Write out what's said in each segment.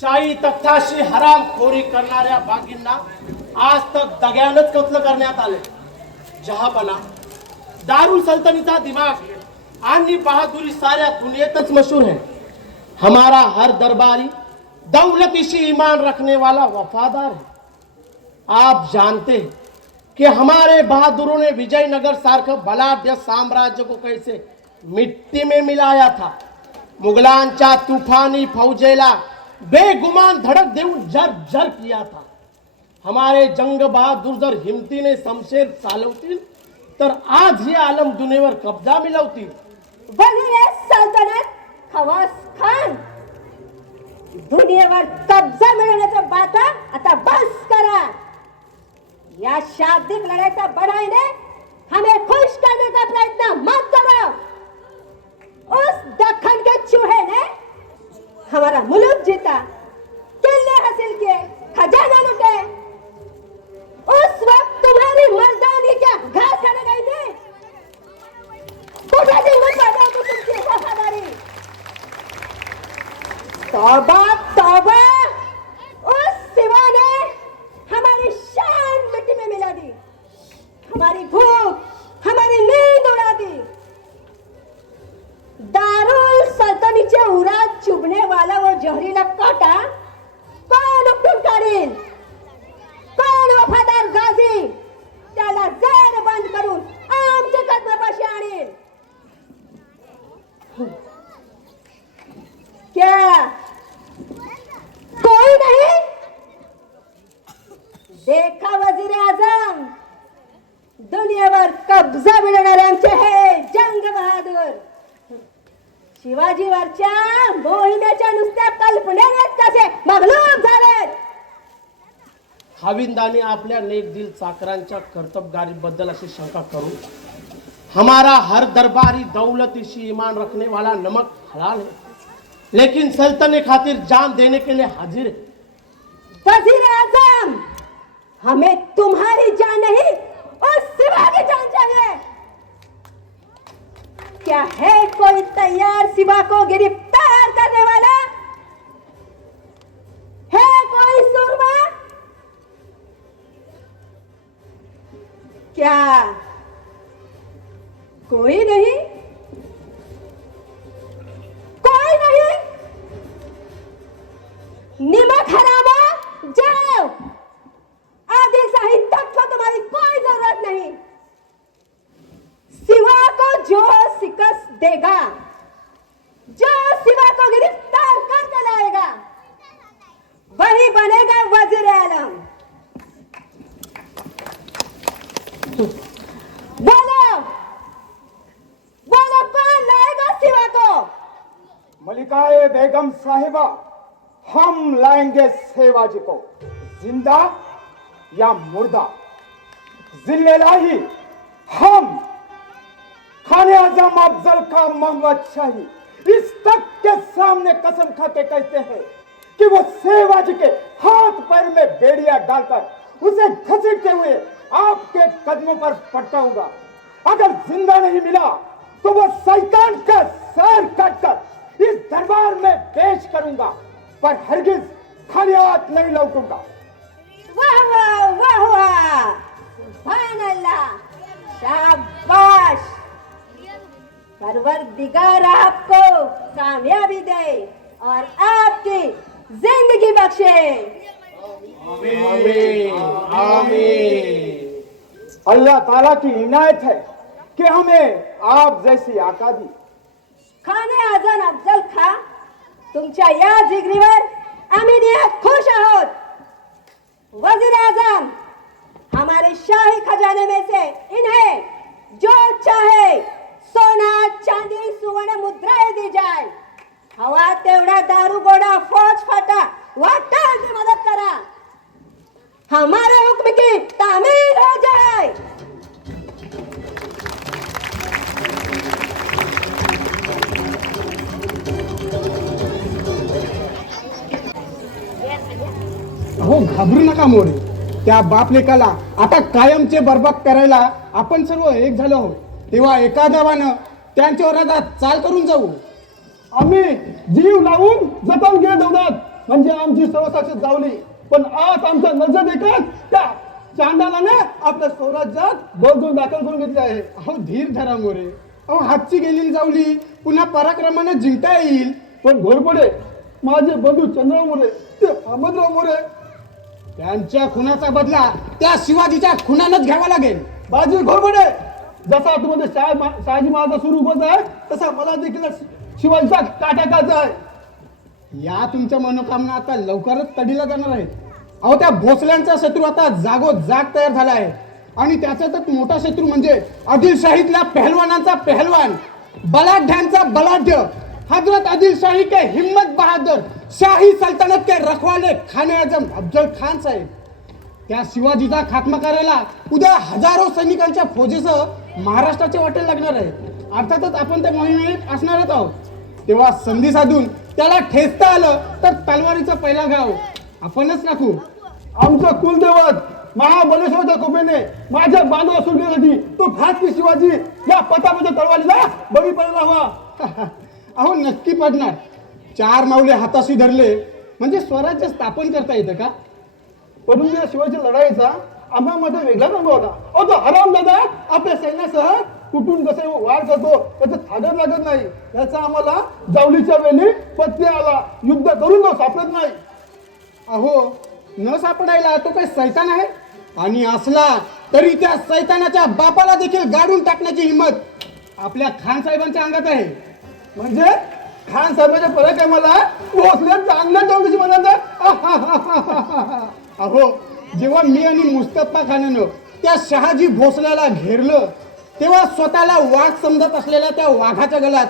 शाही तख्ताशी हरामखोरी करणाऱ्या बागींना आज तक दग्यानच कत्ल करण्यात आले. जहापना, दारुल सल्तनता दिमाग आणि बहादुरी साऱ्या दुनियेतच मशहूर है. हमारा हर दरबारी दौलतीशी ईमान रखने वाला वफादार है. आप जानते हैं कि हमारे बहादुरों ने विजयनगर सारखं बलाढ्य साम्राज्य को कैसे मिट्टी में मिलाया था. मुघलांच्या तूफानी फौजेला बेगुमान धड़क देऊन जर किया था. हमारे जंग बहादूर जर हिमतीने शमशेर चालवतील तर आज हे आलम दुनियेवर कब्जा मिळवतील. वजीर सल्तनत खवास खान, दुनियेवर कब्जा मिळवण्याचं बाता आता बस करा. या शाब्दिक लड़ाईचा बढ़ाईने हमें खुश करने का प्रयत्न मत करो. उस दक्खन के चूहे ने हमारा मुल्क जीता, किले हासिल किए, खजाना लुटे. उस वक्त तुम्हारी मर्दानी क्या घास खाने गई थी? कुठे दिवस पैदा होती तुमची वफादारी? तौबा तौबा, उस सिवा ने हमारी शान मिट्टी में मिला दी, हमारी भूख, हमारी नींद उड़ा दी. दारुल सल्तनीच्या उरात चुभने वाला वो जहरीला काटा कोण उपटून काढेल? कोण वफादार गाजी त्याला जर बंद करून आमच्या कदमापाशी आणेल? क्या कोई नहीं? देखा वजीर आजम, दुनियावर कब्जा मिळवणारे आमचे हे जंग बहादूर शिवाजीवरच्या मोहिमेच्या नुसत्या कल्पनेनेच कसे मगलूब झालेत. हाविंदाने आपल्या नेकदिल चाकरांच्या कर्तबगारीबद्दल अशी शंका करू. हमारा हर दरबारी दौलतीशी ईमान रखने वाला नमक हलाल है, लेकिन सल्तने खातिर जान देने के लिए हाजिर है. वजीर आजम, हमें तुम्हारी जान नहीं, उस सिवा की जान चाहिए. क्या है कोई तैयार सिवा को गिरफ्तार करने वाला? है कोई सुरमा? क्या कोई नहीं? कोई नहीं? निमक हरामो, जाओ. आदिलशाही तक को तुम्हारी कोई जरूरत नहीं. सिवा को जो शिकस्त देगा, जो सिवा को गिरफ्तार करके लाएगा, वही बनेगा वजीर आलम. साहिबा, हम लाएंगे शिवाजी को जिंदा या मुर्दा। जिल्लेलाही हम खाने आजम अफजल खान मोहम्मद शाही इस तक के सामने कसम खा के कहते हैं कि वो शिवाजी के हाथ पैर में बेड़िया डालकर उसे घसीटते हुए आपके कदमों पर पटकाऊंगा। अगर जिंदा नहीं मिला तो वो शैतान का सर काटकर इस दरबार में पेश करूंगा, पर हरगिज खाली हाथ नहीं लौटूंगा। वाह वाह वाह वाह, सुभान अल्लाह, शाबाश। परवरदिगार आपको कामयाबी दे और आपकी जिंदगी बख्शे। आमीन आमीन। अल्लाह ताला की इनायत है कि हमें आप जैसी आका दी। खाने आजम अफजल खान, तुमच्या या जिगरीवर आम्ही निहायत खुश आहोत। वजीर आजम, हमारे शाही खजाने में से इन्हें जो चाहे सोना चांदी सुवर्ण मुद्राएं दी जाए। हवा तेवढा दारू गोडा फौज फाटा वाटाल की मदद करा, हमारे हुक्म की तामीर हो जाए। हो, घाबरू नका मोरे. त्या बापलेकाला आता कायमचे बरबाद करायला आपण सर्व एक झालो आहोत. तेव्हा एका दावानं त्यांच्यावर आता चाल करून जाऊ. आम्ही जीव लावून जतन केले देवदात, म्हणजे आमची सर्वसाक्षी जावली. पण आज आमच्या नजर देखत त्या चांडालाने आपल्या स्वराज्यात बळजून दाखल करून घेतले आहे. अहो धीर धरा मोरे. अहो हातची गेलेली जावली पुन्हा पराक्रमाने जिंकता येईल. पण घोरपडे माझे बंधू चंद्रराव मोरे, ते अहमदराव मोरे, त्यांच्या खुनाचा बदला त्या शिवाजीच्या खुनानच घ्यावा लागेल. बाजी घोरपडे, जसा तुम्हाला शहाजी महाराज सुरू होत आहे तसा मला देखील शिवाजीचा काटाकाचा आहे. या तुमच्या मनोकामना आता लवकरच तडीला जाणार आहेत. अहो त्या भोसल्यांचा शत्रू आता जागोजाग तयार झाला आहे आणि त्याच्यातच मोठा शत्रू म्हणजे आदिलशाहीतल्या पहलवानांचा पहलवान, बलाढ्यांचा बलाढ्य, हजरत आदिलशाही के हिम्मत बहादुर, शाही सल्तनत के रखवाले खाने आजम अफजल खान साहेब. त्या शिवाजीचा खात्मा करायला उद्या हजारो सैनिकांच्या फौजेसह महाराष्ट्राचे वाटेल लागणार आहे. अर्थातच आपण त्या मोहिमेत असणारच आहोत. तेव्हा संधी साधून त्याला ठेचता आलं तर तलवारीचा पहिला घाव आपणच टाकू. आमचं कुलदैवत महाबलेश्वरच्या कृपेने माझ्या बांधव सुटण्यासाठी तो खासगी शिवाजी या पटापच्या तलवारीला बळी पडायला हवा. अहो नक्की पडणार. 4 माऊले हाताशी धरले म्हणजे स्वराज्य स्थापन करता येतं का? परंतु या शिवाजी लढाईचा आम्हाला वेगळा अनुभव होता. अहो तो हराम दादा आपल्या सैन्यासह कुठून कसे वार करतो त्याचं थागत लागत नाही. याचा आम्हाला जावलीच्या वेळी पत्ते आला, युद्ध करून तो सापडत नाही. अहो न सापडायला तो काही सैतान आहे? आणि असला तरी त्या सैतानाच्या बापाला देखील गाडून टाकण्याची हिंमत आपल्या खान साहेबांच्या अंगात आहे. म्हणजे खान साहेबांच्या फरक आहे मला भोसले चांगल्या चौकशी म्हणायचं. अहो जेव्हा मी आणि मुस्तफा खानानं त्या शहाजी भोसल्याला घेरलं तेव्हा स्वतःला वाघ समजत असलेल्या त्या वाघाच्या गळ्यात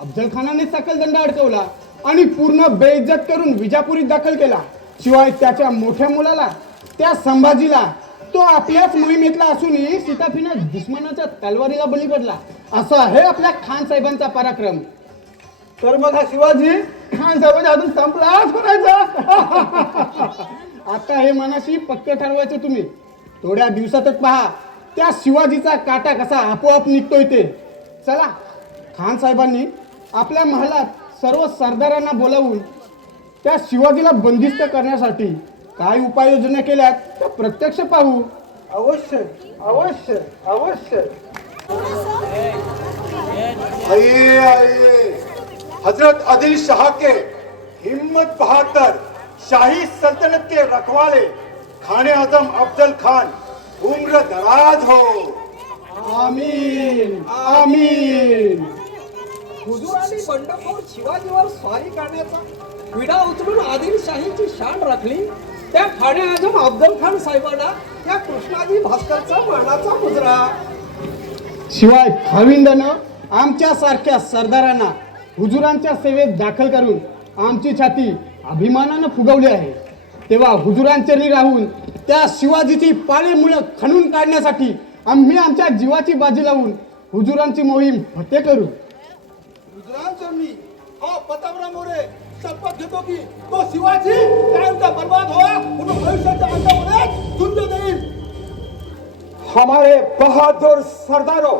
अफजल खानाने सकलदंड अडकवला आणि पूर्ण बेइज्जत करून विजापुरीत दाखल केला. शिवाय त्याच्या मोठ्या मुलाला त्या संभाजीला तो आपल्याच मोहिमेतला असूनही सिताफीनं दुश्मनाच्या तलवारीला बळी पडला. असा आहे आपल्या खान साहेबांचा पराक्रम. तर मग हा शिवाजी खान साहेबांच्या हातून संपलाच म्हणायचा. आता हे मनाशी पक्क ठरवायचं तुम्ही. थोड्या दिवसातच पहा त्या शिवाजीचा काटा कसा आपोआप निघतोय ते. चला, खान साहेबांनी आपल्या महालात सर्व सरदारांना बोलावून त्या शिवाजीला बंदिस्त करण्यासाठी काय उपाययोजना केल्यात त्या प्रत्यक्ष पाहू. अवश्य अवश्य अवश्य. आइए आइए, हजरत आदिल शाह के हिम्मत बहादुर, शाही सल्तनत के रखवाले खाने आजम अफजल खान उम्र दराज हो. आमीन आमीन. हुजूरांनी बंडखोर शिवाजीवर स्वारी करण्याचा विडा उचलून आदिलशाहीची शान राखली. त्या खाणे आजम अफजल खान साहेबांना या कृष्णाजी भास्करचा मानाचा मुजरा. शिवाय खाविंदानं आमच्या सारख्या सरदारांना हुजुरांच्या सेवेत दाखल करून आमची छाती अभिमानानं फुगवली आहे, तेव्हा हुजुरांचरणी राहून त्या शिवाजीची पाळेमुळं खणून काढण्यासाठी आम्ही आमच्या जीवाची बाजी लावून हुजुरांची मोहीम फते करू. गुजरांचरणी हा पतावरा मोरे शपथ घेतो की तो शिवाजी कायमचा बर्बाद व्हावा, पुन्हा भविष्याच्या अंतामध्ये झुंज देईल. हमारे बहादुर सरदारों,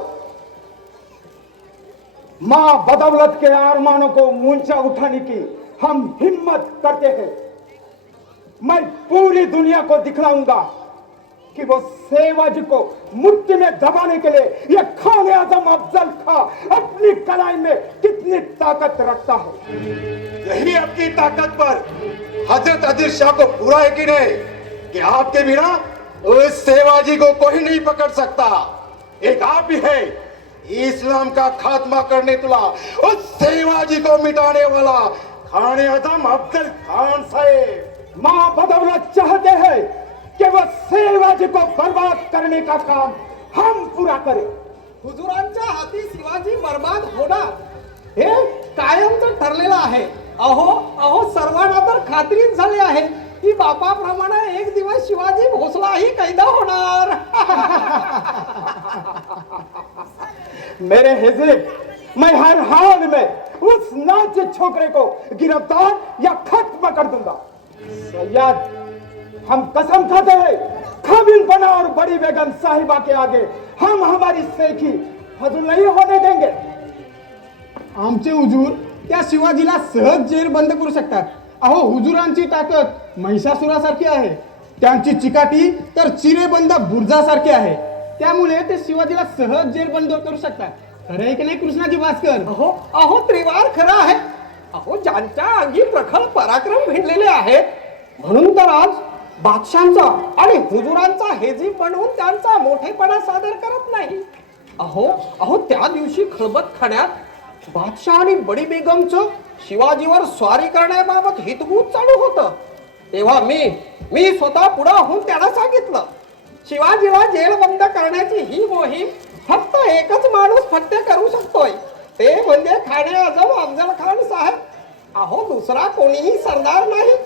मां बदौलत के अरमानों को ऊंचा उठाने की हम हिम्मत करते हैं. मैं पूरी दुनिया को दिखलाऊंगा कि वो सेवाजी को मुट्ठी में दबाने के लिए ये खान आजम अफजल खां अपनी कलाई में कितनी ताकत रखता है. यही आपकी ताकत पर हजरत आदिल शाह को पूरा यकीन है कि आपके बिना उस सेवाजी को कोई नहीं पकड़ सकता. एक आप भी है इस्लाम का खात्मा करने तुला उस सेवाजी को मिटाने वाला खान आजम अफजल खान साहेब. मां बदौलत चाहते हैं कि वह सेवाजी को बर्बाद करने का काम हम पूरा करें. हुजुरांच्या हाती शिवाजी बर्बाद होणार हे कायमचं ठरलेलं आहे. अहो अहो सर्वांना तर खात्रीच झाली आहे की बापाप्रमाणे एक दिवस शिवाजी भोसलाही कैदा होणार. मेरे हिजब, मैं हर हाल में उस नाचे छोकरे को गिरफ्तार या खत्म कर दूंगा. सैयद, हम कसम खाते हैं खाबिलपना और बड़ी बेगम साहिबा के आगे हम हमारी सेखी फजूल नहीं होने देंगे. आमचे हुजूर त्या शिवाजीला सहज जेर बंद करू शकतात. अहो हुजुरांची ताकद महिषासुरासारखी आहे, त्यांची चिकाटी तर चिरेबंद बुर्जासारखी आहे. त्यामुळे ते शिवाजीला सहज जेर बंद करू शकतात. खरं आहे की नाही कृष्णाजी भास्कर? अहो अहो त्रिवार खरं आहे. अहो ज्यांच्या अंगी प्रखर पराक्रम भिडलेले आहेत म्हणून तर आज बादशांचा आणि हुजुरांचा हेजी बनवून त्यांचा मोठेपणा सादर करत नाही. अहो अहो त्या दिवशी खलबत खाण्यात बादशाह आणि बडी बेगमचं शिवाजीवर स्वारी करण्याबाबत हितगुज चालू होतं. तेव्हा मी स्वतः पुढे होऊन त्याला सांगितलं शिवाजीला जेलबंद करण्याची ही मोहीम फक्त एकच माणूस फत्ते करू शकतोय, ते म्हणजे खाने आजम अफजल खान साहेब. अहो दुसरा कोणीही सरदार नाही.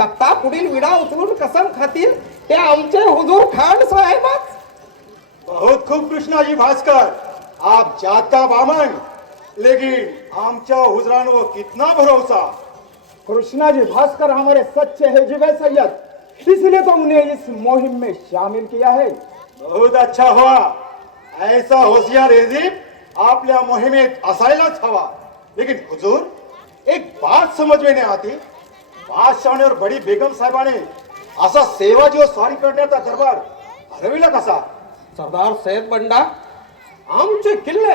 तख्ता पुढील विडा उचलून कसम खातील ते आमचे हुजूर खान साहेबच. बहुत खूब कृष्णा जी भास्कर, आप जाता बामन, लेकिन आमच्या हुजरानवर कितना भरोसा. कृष्णा जी भास्कर हमारे सच्चे हिजब है सैयद, इसलिए तो उन्हें इस मुहिम में शामिल किया है. बहुत अच्छा हुआ. ऐसा होशियार हिजीब आपल्या मोहिमेत असायलाच हवा. लेकिन हुजूर, एक बात समझ में नहीं आती. बादशाह और बड़ी बेगम साहेबाने असा सेवाजीवर स्वारी करण्याचा दरबार हरविला कसा? सरदार सैयद बंडा, आमचे किल्ले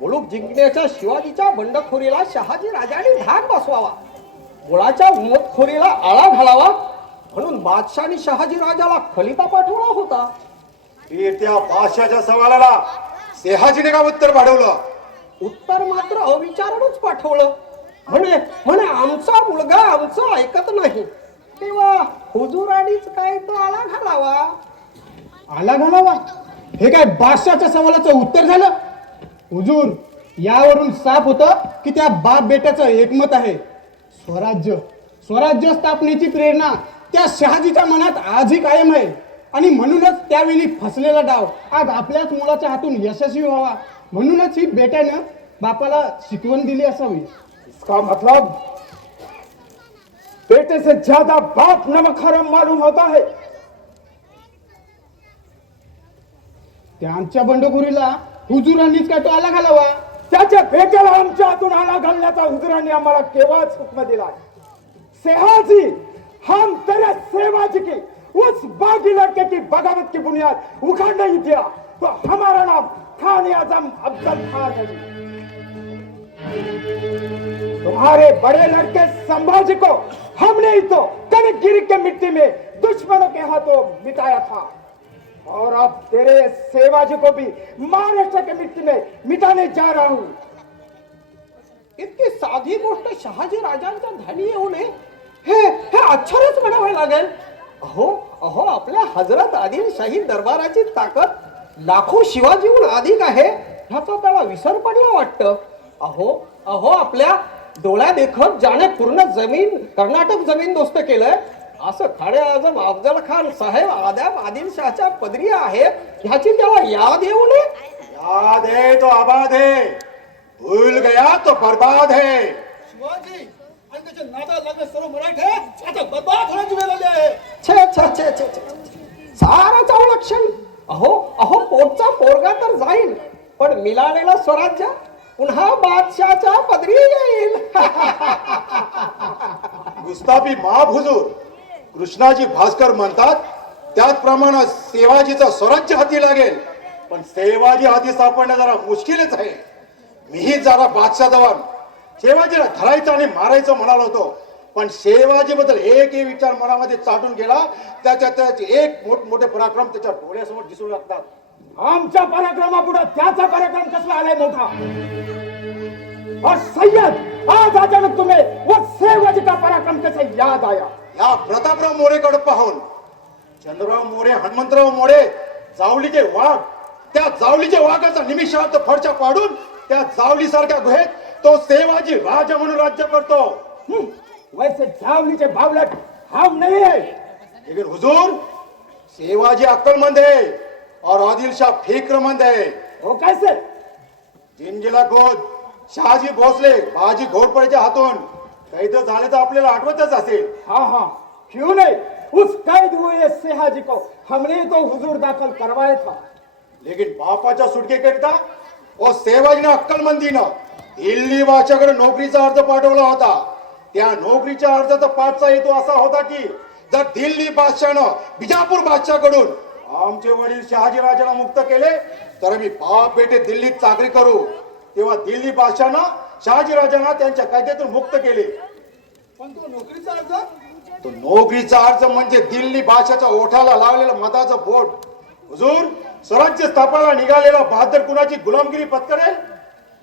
मुलूक जिंकण्याच्या शिवाजीच्या बंडखोरीला शहाजी राजाने धाक बसवावा, मुळाच्या उन्मतखोरीला आळा घालावा म्हणून बादशाहनी शहाजी राजाला खलिफा पाठवला होता. त्या बादशाच्या सवालाला शहाजीने का उत्तर पाठवलं? उत्तर मात्र अविचारूनच पाठवलं. म्हणे आमचा मुलगा आमचं ऐकत नाही, तेव्हा हुजुरांनीच काय तो आळा घालावा. आला घालावा हे काय बादशाच्या सवालाचं उत्तर झालं? हुजूर, यावरून साफ होतं की त्या बाप बेट्याचं एकमत आहे. स्वराज्य स्थापनेची प्रेरणा त्या शहाजीच्या मनात आजही कायम आहे आणि म्हणूनच त्यावेळी फसलेला डाव आज आपल्याच मुलाच्या हातून यशस्वी व्हावा म्हणूनच ही बेट्यानं बापाला शिकवण दिली असावी. इसका मतलब बेटे से ज्यादा बाप नमक हराम मालूम होता है. त्यांच्या बंडखोरीला हुजुरांनीच काय तो आला घालावा? त्याच्या बेट्याला आमच्या हातून आला घालण्याचा हुजुरांनी आम्हाला केव्हाच हुक्म दिला. सेहाजी, हम तेरे सेवाजी की उस बागी लड़के की बगावत की बुनियाद उखाड़ नहीं दिया तो हमारा नाम खान आजम अफजल खान है. तुम्हारे बड़े लड़के संभाजी को हमने ही तो कनकगिरी के मिट्टी में दुश्मनों के हाथों मिटाया था और अब तेरे सेवाजी को भी महाराष्ट्र के मिट्टी में मिटाने जा रहा हूं. इतकी साधी गोष्ट शहाजी राजांच्या ध्यानी येऊ नये हे आश्चर्यच म्हणावे लागेल. अहो अहो आपल्या हजरत आदिलशाही दरबाराची ताकद लाखो शिवाजीहून अधिक आहे ह्याचा त्याला विसर पडला वाटतं. अहो अहो आपल्या डोळ्या देखत ज्याने पूर्ण जमीन कर्नाटक जमीन दोस्त केलंय असं खाणे आजम अफजल खान साहेब आदम आदिलशाहच्या पदरी आहेत ह्याची त्याला याद येऊ नये. याद है तो आबाद है, भूल गया तो बर्बाद है. शिवाजी आणि त्याच्या नादाला लागले सर्व मराठे आता बर्बाद होण्याची वेळ आली आहे. छे छे छे छे छे सारा चावलक्षण. अहो अहो पोटचा पोरगा तर जाईल पण मिळालेलं स्वराज्य पुन्हा बादशाच्या पदरी येईल. गुस्ताफी माफ हुजूर. कृष्णाजी भास्कर म्हणतात त्याचप्रमाणे सेवाजीचं स्वराज्य हाती लागेल, पण सेवाजी हाती सापडणं जरा मुश्किलच आहे. मीही जरा बादशाह जवान शिवाजीला धरायचं आणि मारायचं म्हणालो होतो, पण शिवाजी बद्दल एकही विचार मनामध्ये चाटून गेला. त्याच्यात एक मोठमोठे पराक्रम त्याच्या डोळ्यासमोर दिसू लागतात. आमच्या पराक्रमापुढे त्याचा पराक्रम कसला आलाय मोठा. और सय्यद आज अचानक तुम्हें वो सेवाजी का पराक्रम कैसे याद आया. या प्रतापराव मोरेकडे पाहून चंद्रराव मोरे, हनुमंतराव मोरे जावलीचे वाघ, त्या जावलीच्या वाघाचा निमिषार्थ फडचा पाडून त्या जावली सारख्या गुहेत तो सेवाजी राजा म्हणून राज्य करतो. वैसे जावलीचे बावलट हम नहीं है. लेकिन हुजूर सेवाजी अक्कलमंद है और आदिल शाह फिक्रमंद है. वो कैसे. जिंजीला गोद शहाजी भोसले बाजी घोरपडेच्या हातून कैद झाले तर आपल्याला आठवतच असेल. हाँ हाँ क्यों नहीं. उस कैद हुए सिंहाजी को हमने तो हुजूर दाखल करवाया था. लेकिन बापाच्या सुटकेकरिता व सेवाजीनं अक्कलमंदीनं दिल्ली बादशाहकडे नोकरीचा अर्ज पाठवला होता. त्या नोकरीच्या अर्जाचा पाठचा हेतू असा होता की जर दिल्ली बादशाहनं बिजापूर बादशाहकडून आमचे वडील शहाजी राजाला मुक्त केले तर मी बाप बेटे दिल्लीत चाकरी करू. तेव्हा दिल्ली बादशाहनं शहाजी राजांना त्यांच्या कैदेतून मुक्त केले. पण तो नोकरीचा अर्ज. तो नोकरीचा अर्ज म्हणजे दिल्ली बादशाहच्या ओठाला लावलेलं मताचं बोट. हुजूर स्वराज्य स्थापनाला निघालेला बहादर कुणाची गुलामगिरी पत्करेल.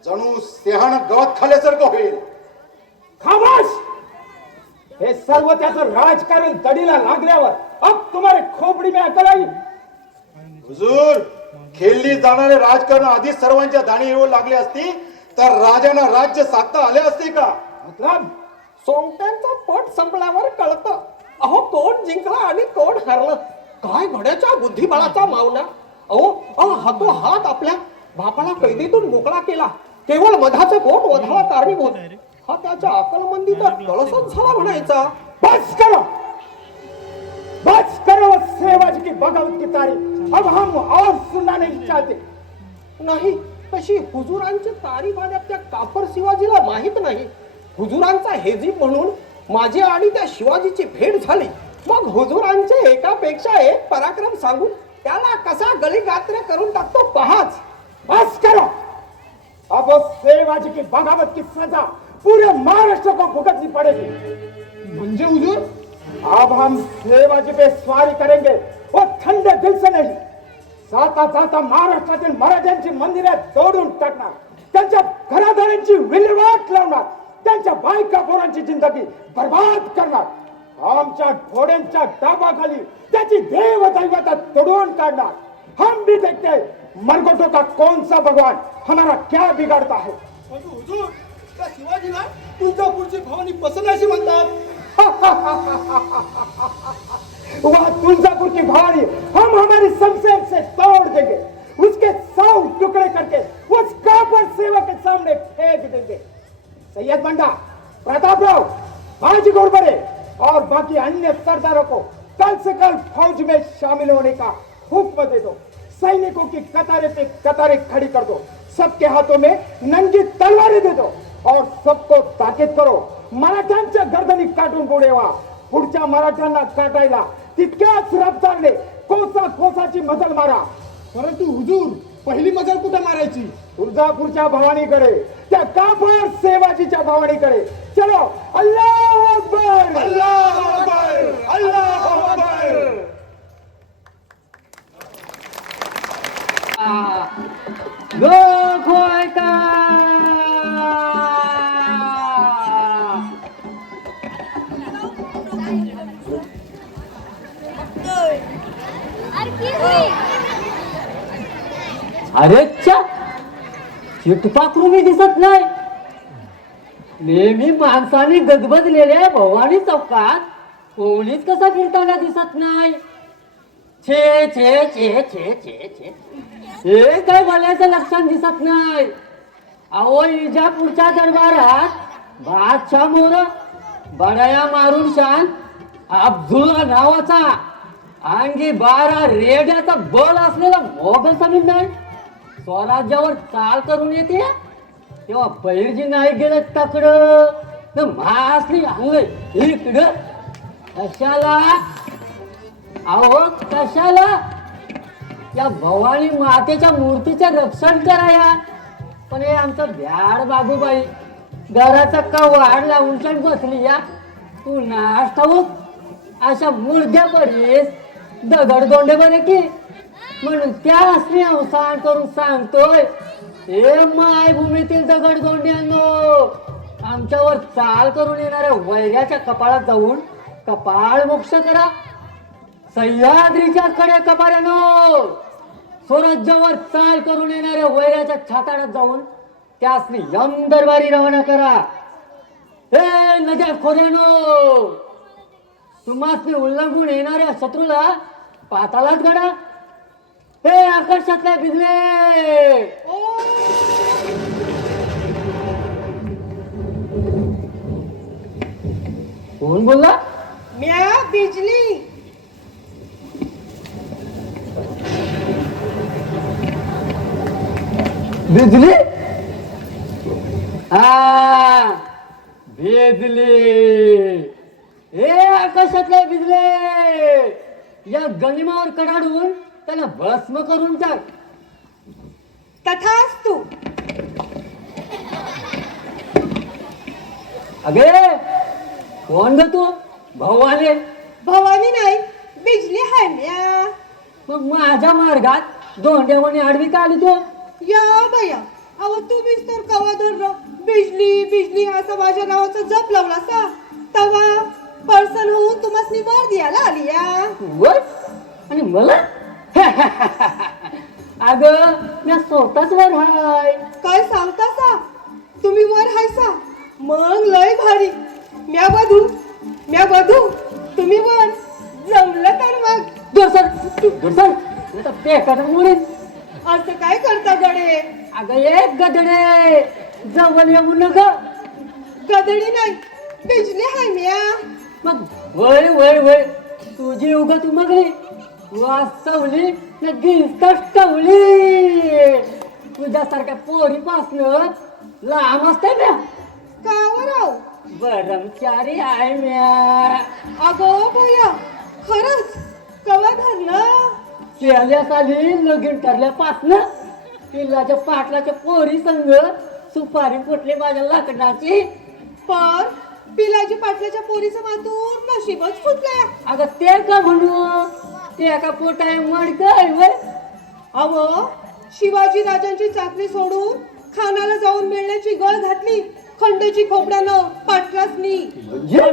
जणू सिंहानं गवत खाल्यासारखं होईल. खामोश. हे सर्व त्याचं राजकारण तडीला लागल्यावर अब तुम्हारे खोपडी में अकल आई. हुजूर खेळली जाणारे राजकारण आधीच सर्वांच्या दाणी येऊ लागले असती तर राजांना राज्य साधता आले असते का. मतलब सोंगट्यांचा पट संपल्यावर कळतं अहो कोण जिंकला आणि कोण हरलं. काय घड्याच्या बुद्धिबळाचा मावना. अहो हातो हात आपल्या बापाला कैदेतून मोकळा केला. केवळ मधाचं पोट वधाला कारणीभूत. हा त्याच्या अकलमंदीचा कळसच झाला म्हणायचा. बस करो. बस करो सेवाजी की बगावत की तारीफ अब हम और सुनना नहीं चाहते. नाही तशी हुजुरांची तारीफ आल्या त्या काफर शिवाजीला माहित नाही. हुजुरांचा हेजीब म्हणून माझी आणि त्या शिवाजीची भेट झाली. मग हुजुरांचे एकापेक्षा एक पराक्रम सांगून त्याला कसा गळीगात्र करून टाकतो पहाच. बस करो. अब उस सेवाजी की बगावत की सजा पूरे महाराष्ट्र को भुगतनी पड़ेगी. म्हणजे हुजूर अब हम सेवाजी पे स्वारी करेंगे वो ठंडे दिल से नहीं. जाता जाता महाराष्ट्रातील मराठ्यांची मंदिरे तोडून टाकणार. त्यांच्या घरादारांची विल्हेवाट लावणार. त्यांच्या बायका पोरांची जिंदगी बर्बाद करणार. आमच्या घोड्यांच्या डाबाखाली त्याची देवदैवता तोडून काढणार. हम भी देखते मरगोटो का कौन सा भगवान हमारा क्या बिगाड़ता है. पण हुजूर त्या शिवाजीला तुळजापूरची भवानी पसंत अशी म्हणतात. वह तुलजापुर की भवानी हम हमारी शमशेर से तोड़ देंगे. उसके 100 टुकड़े करके उस काफर सेवक के सामने फेंक देंगे. सैयद बंडा, प्रतापराव, बाजी घोरपड़े और बाकी अन्य सरदारों को कल से कल फौज में शामिल होने का हुक्म दे दो. सैनिकों की कतारे पे कतारें खड़ी कर दो. सबके हाथों में नंगी तलवारें दे दो और सबको ताकीद करो मराठ्यांच्या गर्दनी काटून गोडेवा. पुढच्या मराठ्यांना काटायला तितक्याच रफ्तारने कोसा कोसाची मजल मारा. परंतु हुजूर पहिली मजल कुठे मारायची. तुळजापूरच्या भवानीकडे, त्या काफर सेवाजीच्या भवानीकडे. चलो अल्लाह अकबर. अल्लाह अकबर, अल्लाह अकबर. अरे च्या चिटपाखरू मी दिसत नाही. नेहमी माणसाने गजबजलेल्या भवानी चौकात कोणीच कसा फिरताना दिसत नाही. छे छे छे छे छे छे हे काय बोलायचं लक्षण दिसत नाही. अहो इजापूरच्या दरबारात बादशाह मोर बडाया मारून शान अब्दुल्ला नावाचा अंगी 12 रेड्याचा बल असलेला मोगल समीर स्वराज्यावर चाल करून येते. तेव्हा बैरजी नाही गेलं तकडं मासली आणलंय इकडं. कशाला अहो कशाला या भवानी मातेच्या मूर्तीचं रक्षण कराया. पण हे आमचं भ्याड बाबूबाई घराचा कवाड लावून पण बसली या. तू नाश ठाऊक अशा मुर्द्या बरीस दगडदोंडे बरे की म्हणून त्या असणे अवसान करून सांगतोय. हे मायभूमीतील दगडदोंड्यांनो आमच्यावर चाल करून येणाऱ्या वैऱ्याच्या कपाळात जाऊन कपाळ मोक्ष करा. सह्याद्रीच्या कडे कपाऱ्यानो स्वराज्यावर चाल करून येणाऱ्या वैऱ्याच्या छाताडात जाऊन त्यासनी यम दरबारी रवाना करा. हे नद्या खोऱ्यानो तुम्हासनी उल्लंघून येणाऱ्या शत्रूला पातालात गडा. हे आकाशातले बिजले कोण बोलला? म्या बिजली. बिजली हा बिजली. हे आकाशातले बिजले या गनिमावर कडाडून त्याला भस्म करून टाक. तथास्तु. अगे कोण ग तू? भवाने? भवानी नाही बिजली हाय म्या. मग माझ्या मार्गात दोंड्यावाने आडवी का आली तू? या बया अहो तुम्हीच तर कवा धरलं बिजली बिजली असं माझ्या नावाचा जप लावला सा तवा पर्सन होऊन तुम्हाला वर द्यायला आली या. वर? आणि मला अगं मी स्वतःच वर हाय. काय सांगता सा तुम्ही वर हायसा मग लय भारी. म्या बधू तुम्ही वर जमलं तर मग. दुर्सर पेकाट मुळीच असं काय करता गडे? अगं एक गदडे जवळ येऊ नका. गदडी नाही बिजली हाय म्या. मग वय वय वय तुझी उग तू मगली वाचवली न गिंतवली. तुझ्यासारख्या पोरीपासनं लांब असते म्या. कावर आहो ब्रह्मचारी आहे म्या. अगं भैया खरंच कवा धरलं? केल्या साली लगीन ठरल्यापासनं पिल्लाच्या पाटलाच्या पोरी संग सुपारी फुटली माझ्या लाकडाची. पण पिलाजी पाटलाच्या पोरीचं मातूर नशीबच फुटलंय. अगं ते का म्हणू? ते का पोटाय मडकय वय. अव शिवाजी राजांची चाकरी सोडून खानाला जाऊन मिळण्याची गळ घातली खंडेची खोपड्यानं पाटलासनी. म्हणजे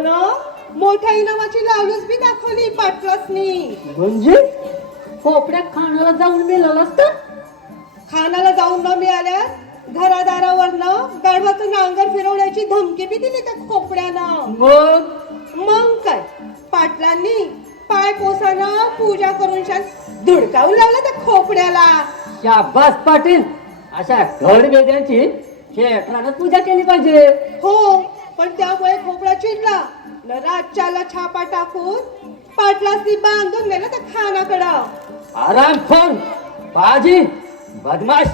मोठ्या इनामाची लावलूच बी दाखवली पाटलासनी. म्हणजे खोपड्यात खानाला जाऊन मिळालं असतं. खानाला जाऊन न मिळाल्या घरादारावरनं गाढवाचं नांगर फिरवण्याची धमकी बी दिली त्या खोपड्यानं. मग काय पाटलांनी पाय पोसानं पूजा करून शान धुडकावून लावलं त्या खोपड्याला. शाबास पाटील. अशा घड वेद्यांची खेळानं पूजा केली पाहिजे. हो पण त्यामुळे खोपडा चिडला न राज्याला छापा टाकून पाटलासनी बांधून नेलं त्या खानाकडं. आरामखोर बाजी बदमाश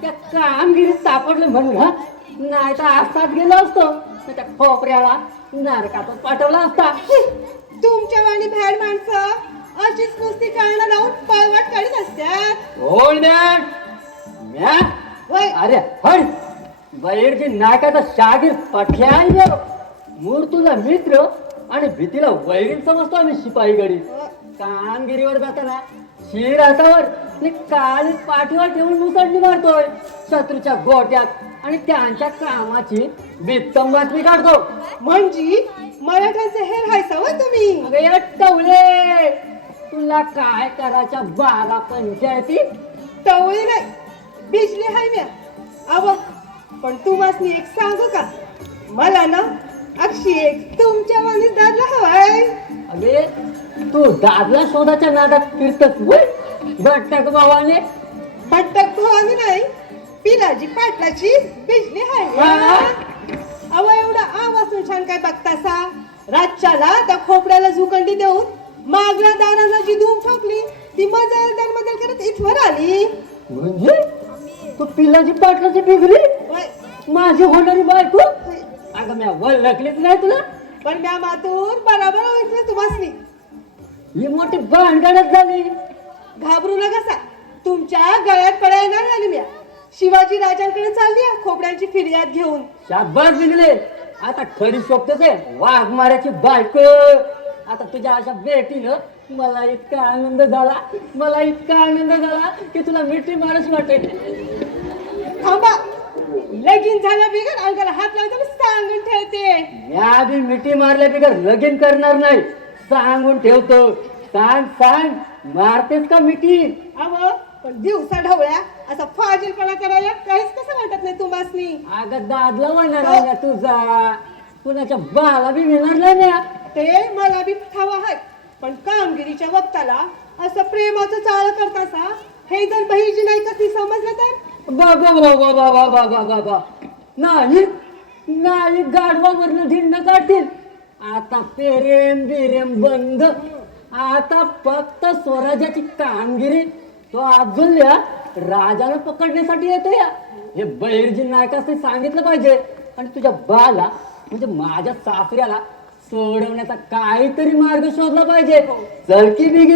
त्या कामगिरीत सापडलं म्हणून हा. नाही तर आसात गेलो असतो तर त्या खोपऱ्याला नरकातच पाठवला असता. तुमच्या वाणी भॅड माणसं अशीच नुसती कारणं लावून पळवाट काढत असतात. म्या वय अरे हड बैरची नाकाचा शागीर पठ्या मूळ तुझा मित्र आणि भीतीला वैरीण समजतो आम्ही शिपाई गडी. कामगिरीवर जाताना शिर हातावर काळी पाठीवर ठेवून मुसडणी मारतोय शत्रूच्या गोट्यात आणि त्यांच्या कामाची बित्तम बातमी काढतो. म्हणजे मराठ्यांचे हेर हायसा होय तुम्ही? अगं या टवले तुला काय करायच्या 12 पंचायती? टवळी नाही बिजली हाय म्या. अव पण तुम्हासनी एक सांगू का मला ना अक्षी एक तुमच्या माणूस दादला हवाय. अगे तू दादला शोधाच्या नादात फिरतस वय बटक भावाने. पट्टक भावानी नाही, पिलाजी पाटलाची बिजली हाय. हा? अव एवढा आवाज छान काय बघतासा. रातच्याला त्या खोपड्याला झुकंडी देऊन मागल्या दाराला जी धूम ठोकली ती मजल करत इथवर आली. म्हणजे तू पिलाची पाटलाची बिगरी वय, माझी होणारी बायको. अगं मी वळखलीच नाही तुला. पण म्या मातूर बराबर ओळखलं तुम्हासनी. ही मोठी भानगडच झाली. घाबरू नका, तुमच्या गळ्यात पडा येणार झाली म्या. शिवाजी राजांकडे चालली आहे खोपड्यांची फिर्याद घेऊन. शाबास बिगले. आता खरी शोभतेच आहे वाघ माऱ्याची बायको. आता तुझ्या अशा भेटीनं मला इतका आनंद झाला की तुला मिठी मारच वाटेल. थांबा, लगीन झालं बिगर अंगाला हात लावतो मी सांगून ठेवते. मी आधी मिठी मारल्या बिगर लगीन करणार नाही सांगून ठेवतो. सांग मारतेस का मिठी? अव पण दिवसा ढवळ्या असा फाजीलपणा करायला काहीच कसं वाटत नाही तुम्हासनी. अगं दादला म्हणणार आहे ना तुझा. कुणाच्या बाला बी मिळणार नाही. ते मला बी ठावा आहे, पण कामगिरीच्या वक्ताला असं प्रेमाचं चाळ करतासा हे जर बहिजी नाही का ती समजलं तर बाबा नाही गाढवावरनं धिंड काढतील. आता प्रेम बिरेम बंद. आता फक्त स्वराज्याची कामगिरी. तो अब्दुल्ल्या राजाला पकडण्यासाठी येतो या. हे बहिर्जी नायकाने सांगितलं पाहिजे. आणि तुझ्या बाला म्हणजे माझ्या सासऱ्याला सोडवण्याचा काहीतरी मार्ग शोधला पाहिजे. चल की बिगी.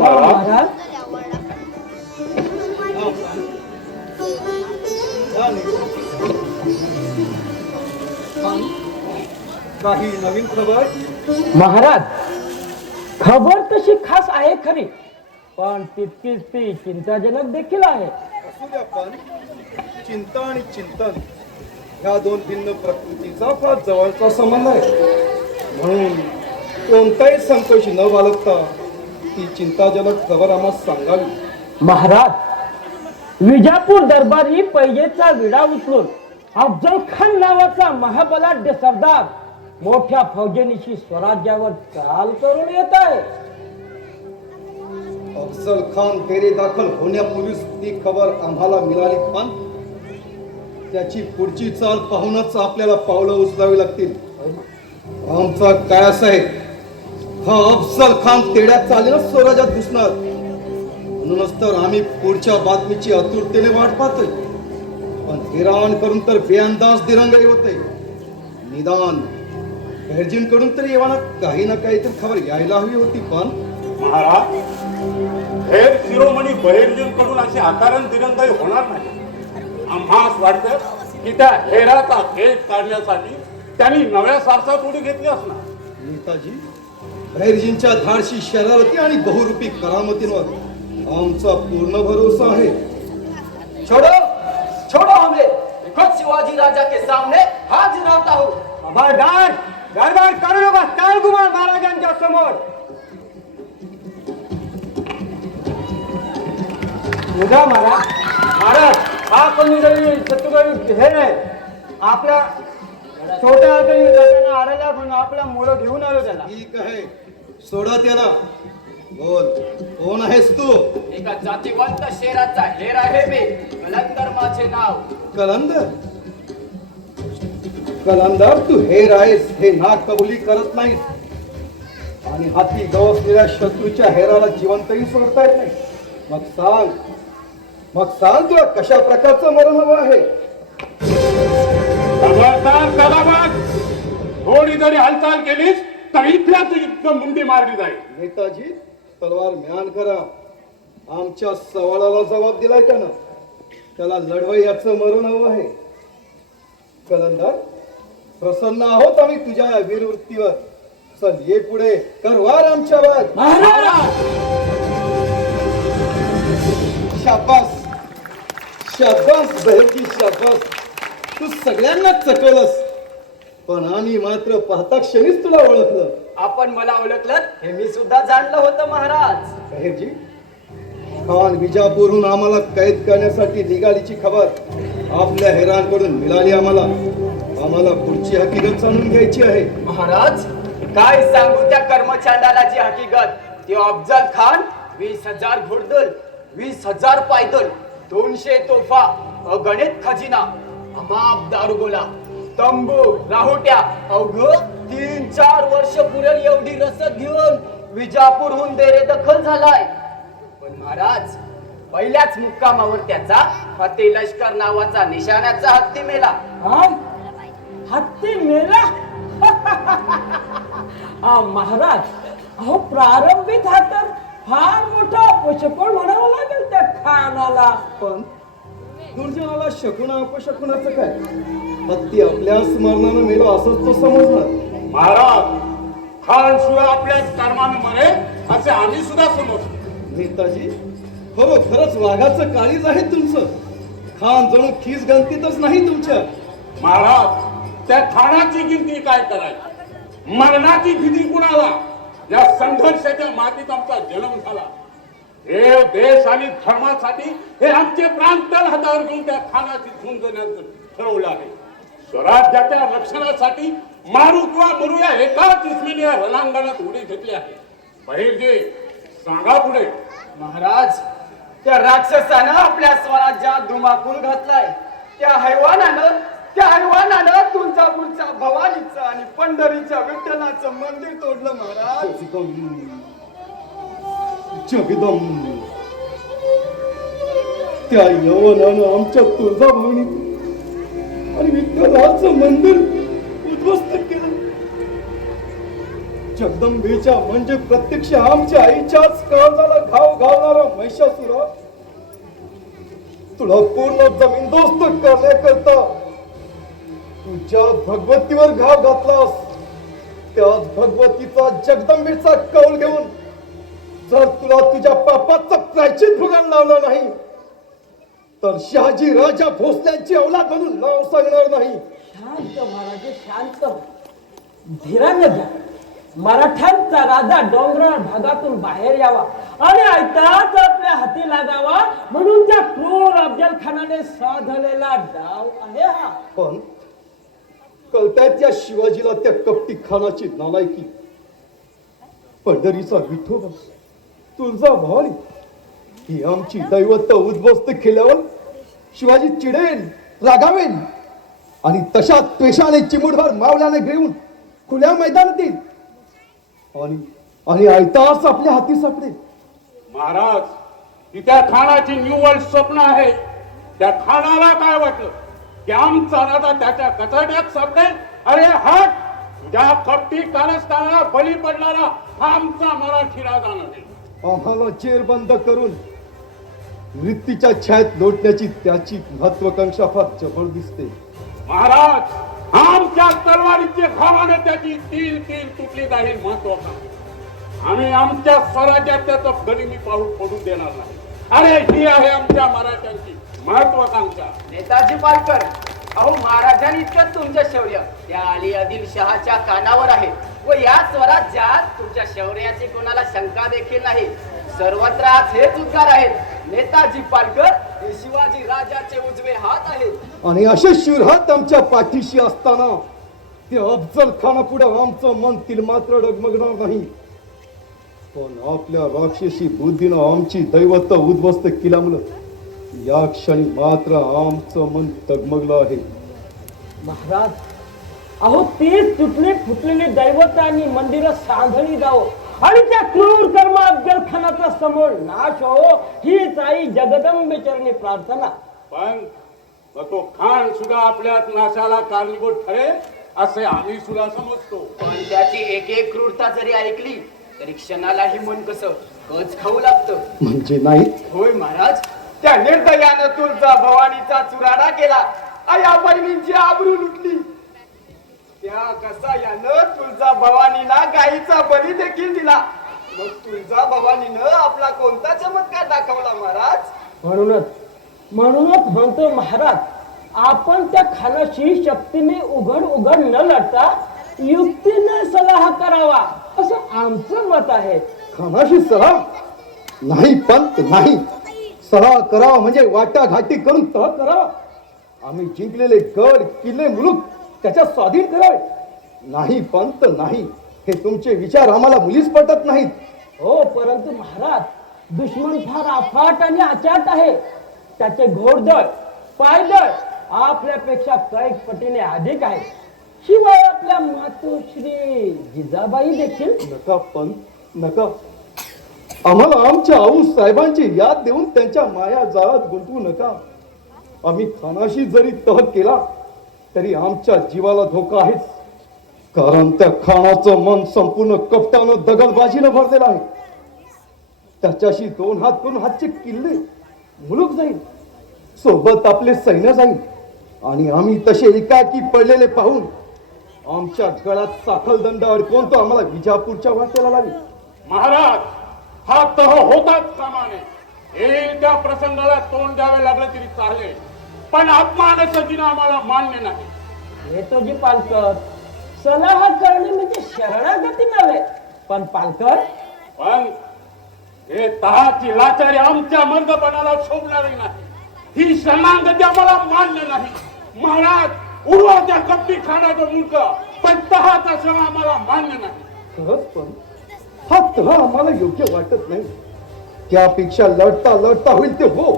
महाराज काही नवीन खबर? महाराज खबर तशी खास आहे खरी, पण तितकीच ती चिंताजनक देखील आहे. असू द्या, पण चिंता आणि चिंतन ह्या दोन भिन्न प्रकृतीचा फार जवळचा संबंध आहे. म्हणून कोणताही संकोच न बाळगता ती चिंताजनक खबर आम्हाला सांगावी. महाराज विजापूर दरबारी पैजेचा विडा उचलून अफजल खान नावाचा महाबलाढ्य सरदार मोठ्या फौजेनिशी स्वराज्यावर चाल करून येत आहे. अफजल खान डेरे दाखल होण्यापूर्वीच ती खबर आम्हाला मिळाली, पण त्याची पुढची चाल पाहूनच आपल्याला पावलं उचलावी लागतील. आमचा काय असं आहे, हा अफजल खान तेड्यात चालेल स्वराज्यात घुसणार. म्हणूनच तर आम्ही पुढच्या बातमीची आतुरतेने वाट पाहतोय. पण हैराण करून तर बेअंदाज दिरंगाई होते. निदान बहिर्जींकडून तरी येवाना काही ना काहीतरी खबर यायला हवी होती. पण महाराज, हेर शिरोमणी बहिर्जींकडून अशी आकारण दिरंगाई होणार नाही. आम्हास वाटतं की त्या हेराचा खेळ काढण्यासाठी त्यांनी नव्या सारसात उडी घेतली असणार. नेताजी, बहिर्जींच्या धाडशी शरारती आणि बहुरूपी करामतींवर आमचा पूर्ण भरोसा आहे. छोड़ो हमें, खुद शिवाजी राजा के सामने हाजिर होता हूँ. खबरदार, गडबड करू नका तालकुमार महाराजांच्या समोर. उद्या महाराज हा कोणीतरी शत्रुघ्न हे नाही. आपल्या छोट्या हाताने जाताना आडायला म्हणून आपला मोर घेऊन आलो त्याला. ठीक आहे, सोडा त्याला. बोल, कोण आहेस तू? एका जातीवंत शेराचा हेर आहे मी. कलंदर माझे नाव. कलंदर? कलंदर, तू हेर आहेस हे ना कबुली करत नाहीस आणि हाती गवसलेल्या शत्रूच्या हेराला जिवंतही सोडता येत नाही. मग सांग तुला कशा प्रकारचं मरण हवं आहे. खबरदार कलाबाद, थोडी जरी हालचाल केलीस तर इथल्याच इतकं मुंडी मारली जाईल. नेताजी तलवार म्यान करा. आमच्या सवालाला जबाब दिलाय का ना, त्याला लढवय्याचं मरण हवं आहे. कलंदर, प्रसन्न आहोत आम्ही तुझ्या या वीरवृत्तीवर. चल ये पुढे, कर वार आमच्यावर. शाबास शाबास बहिरजी शाबास. तू सगळ्यांना चकवलंस, पण आम्ही मात्र पाहता क्षणीच तुला ओळखलं. आपण मला ओळखलं हे मी सुद्धा जाणलं होतं महाराज. बहिरजी, खान विजापूरहून आम्हाला कैद करण्यासाठी निघालीची खबर आपल्या हेरांकडून मिळाली. आम्हाला पुढची हकीकत जाणून घ्यायची आहे. महाराज, काय सांगू त्या कर्मचांडालाची हकीकत. ती अफजल खान 20,000 घोडदळ, 20,000 पायदळ, 200 तोफा, अगणित खजिना, अमाप दारुगोला, तंबू, राहुट्या, अवघ 3-4 वर्ष पुरेल एवढी रसद घेऊन विजापूरहून बेरेदखल झालाय. पण महाराज, पहिल्याच मुक्कामावर त्याचा फते लष्कर नावाचा निशाण्याचा हत्ती मेला. हत्ती मेला? महाराज, अहो प्रारंभीत हा तर फार मोठा अपशकुन म्हणावं लागेल त्या खानाला. पण दुर्जनाला शकुना अपशकुनाचं काय? हत्ती आपल्या स्मरणानं मेलो असंच तो समजणार. महाराज, खान सुद्धा आपल्याच कर्मानं मरेल असे आम्ही सुद्धा समजतो. नेताजी, खरंच वाघाचं काळीज आहे तुमचं. खान जणू खीस गणतीतच नाही तुमच्या. महाराज, त्या खानाची गिनती काय करायची? मरणाची भीती कुणाला? या संघर्षाच्या मातीत आमचा जन्म झाला. हे देश आणि धर्मासाठी हे आमचे प्राण तळ हातावर घेऊन त्या खानाची झुंज देण्याचं ठरवलं आहे. स्वराज्याच्या रक्षणासाठी मारू किंवा मरू या एकाच इस्मेने या रणांगणात उडी घेतली आहे. बहिरजी, सांगा पुढे. महाराज, त्या राक्षसानं आपल्या स्वराज्यात धुमाकूळ घातलाय. त्या हैवानानं तुळजापूरच्या भवानीचं आणि पंढरीच्या विठ्ठलाचं मंदिर तोडलं. महाराज, जगदम, त्या यवनानं आमच्या तुळजाभवानी आणि विठ्ठलाचं मंदिर उद्ध्वस्त केलं. जगदंबेच्या म्हणजे प्रत्यक्ष आमच्या आईच्याच काळजाला घाव घालणारा महिषासुरा तुला पूर्ण जमीनदोस्त करण्याकरता तुझ्या भगवतीवर घाव घातलास. त्याच भगवतीचा जगदंबेचा कौल घेऊन जर तुला तुझ्या पापाचं प्रायचित भोगायला लावलं नाही तर शहाजी राजा भोसल्यांची औलाद म्हणून नाव सांगणार नाही. शांत महाराज, शांत, धीराने घ्या. मराठ्यांचा राजा डोंगराळ भागातून बाहेर यावा आणि ऐताच आपल्या हाती लागावा म्हणून त्या क्रूर अफजल खानाने साधलेला डाव आहे हा. पण कळताय त्या शिवाजीला त्या कपटी खानाची नालायकी. पंढरीचा विठोबा, तुळजाभवानी ही आमची दैवत उद्ध्वस्त केल्यावर शिवाजी चिडेल, रागावेल आणि तशा त्वेषाने चिमुटभर मावल्याने घेऊन खुल्या मैदानात येईल आणि ऐताच आपल्या हाती सापडेल. महाराज, ती त्या खानाची निव्वळ स्वप्न आहे. त्या खानाला काय वाटलं की आमचा राजा त्याच्या कचाट्यात सापडेल? अरे हट, ज्या कपटी कारस्थानाला बळी पडणारा हा आमचा मराठी राजा नव्हे. आम्हाला जेर बंद करून मृत्यूच्या छायेत लोटण्याची त्याची महत्वाकांक्षा फार जबर दिसते. महाराज, आमच्या तलवारीचे घावाने त्याची तीन तुटली जाईल महत्वाकांक्षा. आम्ही आमच्या स्वराज्यात त्याचं गनिमी पाऊल पडून देणार नाही. अरे ही आहे आमच्या मराठ्यांची महत्वाकांक्षा. नेताजी पालकर, अहो महाराजांनी इतकं तुमचं शौर्य त्या अली आदिलशहाच्या कानावर आहे व या स्वराज्यात तुमच्या शौर्याची कोणाला शंका देखील नाही. सर्वत्र आज हेच उद्गार आहेत. नेताजी पालकर हे शिवाजी राजाचे उजवे हात आहेत आणि असे शूरहात आमच्या पाठीशी असताना ते अफजल खानापुढे आमचं मन तिलमात्र डगमगणार नाही. पण आपल्या राक्षसी बुद्धीनं आमची दैवत उद्ध्वस्त केल्यामुळं या क्षणी मात्र आमचं मन डगमगलं आहे. महाराज, अहो तीच तुटली फुटलेली दैवत आणि मंदिरं सांधणी जावो आणि त्या क्रूर कर्म अफजल खानाचा समोर नाश हो हीच आई जगदंबे चरणी प्रार्थना. पण तो खान सुद्धा आपल्यात नाशाला कारणीभूत ठरेल असे आम्ही सुद्धा समजतो. पण त्याची एक एक क्रूरता जरी ऐकली तरी क्षणालाही मन कसं कच खाऊ लागतं. म्हणजे नाही होय महाराज, त्या निर्दयानं तुळजा भवानीचा चुराडा केला, आया बहिणींची आबरू लुटली. त्या कसायानं तुळजा भवानीला गायीचा बली देखील दिला. मग तुळजा भवानीनं आपला कोणता चमत्कार दाखवला महाराज? म्हणूनच म्हणतो महाराज, आपण त्या खानाशी शक्तीने उघड न लढता युक्तीने सल्ला करावा असं आमचं मत आहे. खानाशी सलाह नाही पंत नाही. सलाह करावा म्हणजे वाटाघाटी करून तह करावा. आम्ही जिंकलेले गड किल्ले मुलूक त्याच्या स्वाधीन करावे. नाही पंत नाही. हे तुमचे विचार आम्हाला मुलीच पटत नाहीत. हो, परंतु महाराज, दुश्मन फार अफाट आणि अचाट आहे. त्याचे घोडदळ पायदळ आपल्यापेक्षा कैक पटीने अधिक आहे. शिवाय आपल्या मातोश्री जिजाबाई देखील. नका पंत नका. आम्हाला आमच्या आऊ साहेबांची याद देऊन त्यांच्या माया जाळात गुंतवू नका. आम्ही खानाशी जरी तह केला तरी आमच्या जीवाला धोका आहेच. कारण त्या खानाचं मन संपूर्ण कपटानं दगलबाजीनं भरलेलं आहे. त्याच्याशी 2 हात 2 हातचे किल्ले मुलूक जाईल, सोबत आपले सैन्य जाईल आणि आम्ही तसे एकाकी पडलेले पाहून आमच्या गळ्यात साखळदंड अडकवून तो आम्हाला विजापूरच्या वाटेला लागेल. महाराज, हा तह होताच कामा नये. येईल त्या प्रसंगाला तोंड द्यावे लागलं तरी चालेल, पण अपमानाचं आम्हाला मान्य नाही. येतो जी पालकर, सलाह करणे म्हणजे शरणागती नव्हे. पण पालकर, पण हे तहाची लाचारी आमच्या मंदपणाला शोभणारी नाही. ही शरणागती आम्हाला मान्य नाही. महाराज, उडवा त्या कपटी खाण्याचं मुलग, पण तहाचा क्षण आम्हाला मान्य नाही. खरंच पण हा तह आम्हाला योग्य वाटत नाही. त्यापेक्षा लढता लढता होईल ते हो,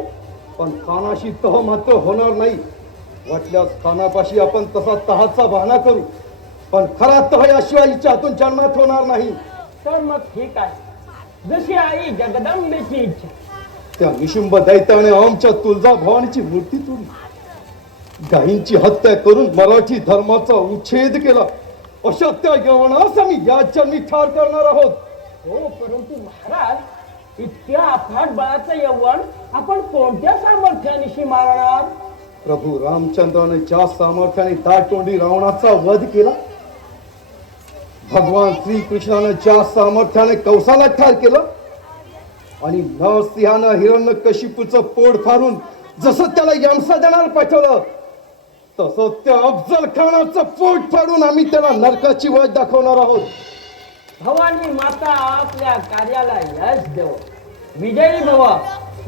पण खानाशी तह मात्र होणार नाही. वाटल्यास खानापाशी आपण तसा तहाचा बहाणा करू, पण खरा तह या शिवाजीच्या हातून जन्मात होणार नाही. तर मग ठीक आहे, जशी आई जगदंबेची इच्छा. त्या निशुंभ दैत्याने आमच्या तुळजा भवानीची मूर्ती तोडली, गायींची हत्या करून मराठी धर्माचा उच्छेद केला. अशा त्या यवनास आम्ही या जन्मी ठार करणार आहोत. हो, परंतु महाराज, इतक्या अफाट बळाचं यवन आपण कोणत्या सामर्थ्यानिशी मारणार? प्रभू रामचंद्राने ज्या सामर्थ्याने दाटोंडी रावणाचा वध केला, भगवान श्रीकृष्णाने ज्या सामर्थ्याने कौसाला ठार केलं आणि नरसिंहानं हिरण्यकशिपूचं पोट फाडून जसं त्याला यमसदनाला पाठवलं, तसं त्या अफजल खानाचं पोट फाडून आम्ही त्याला नरकाची वाट दाखवणार आहोत. भवानी माता आपल्या कार्याला यश देव. विजयी भव,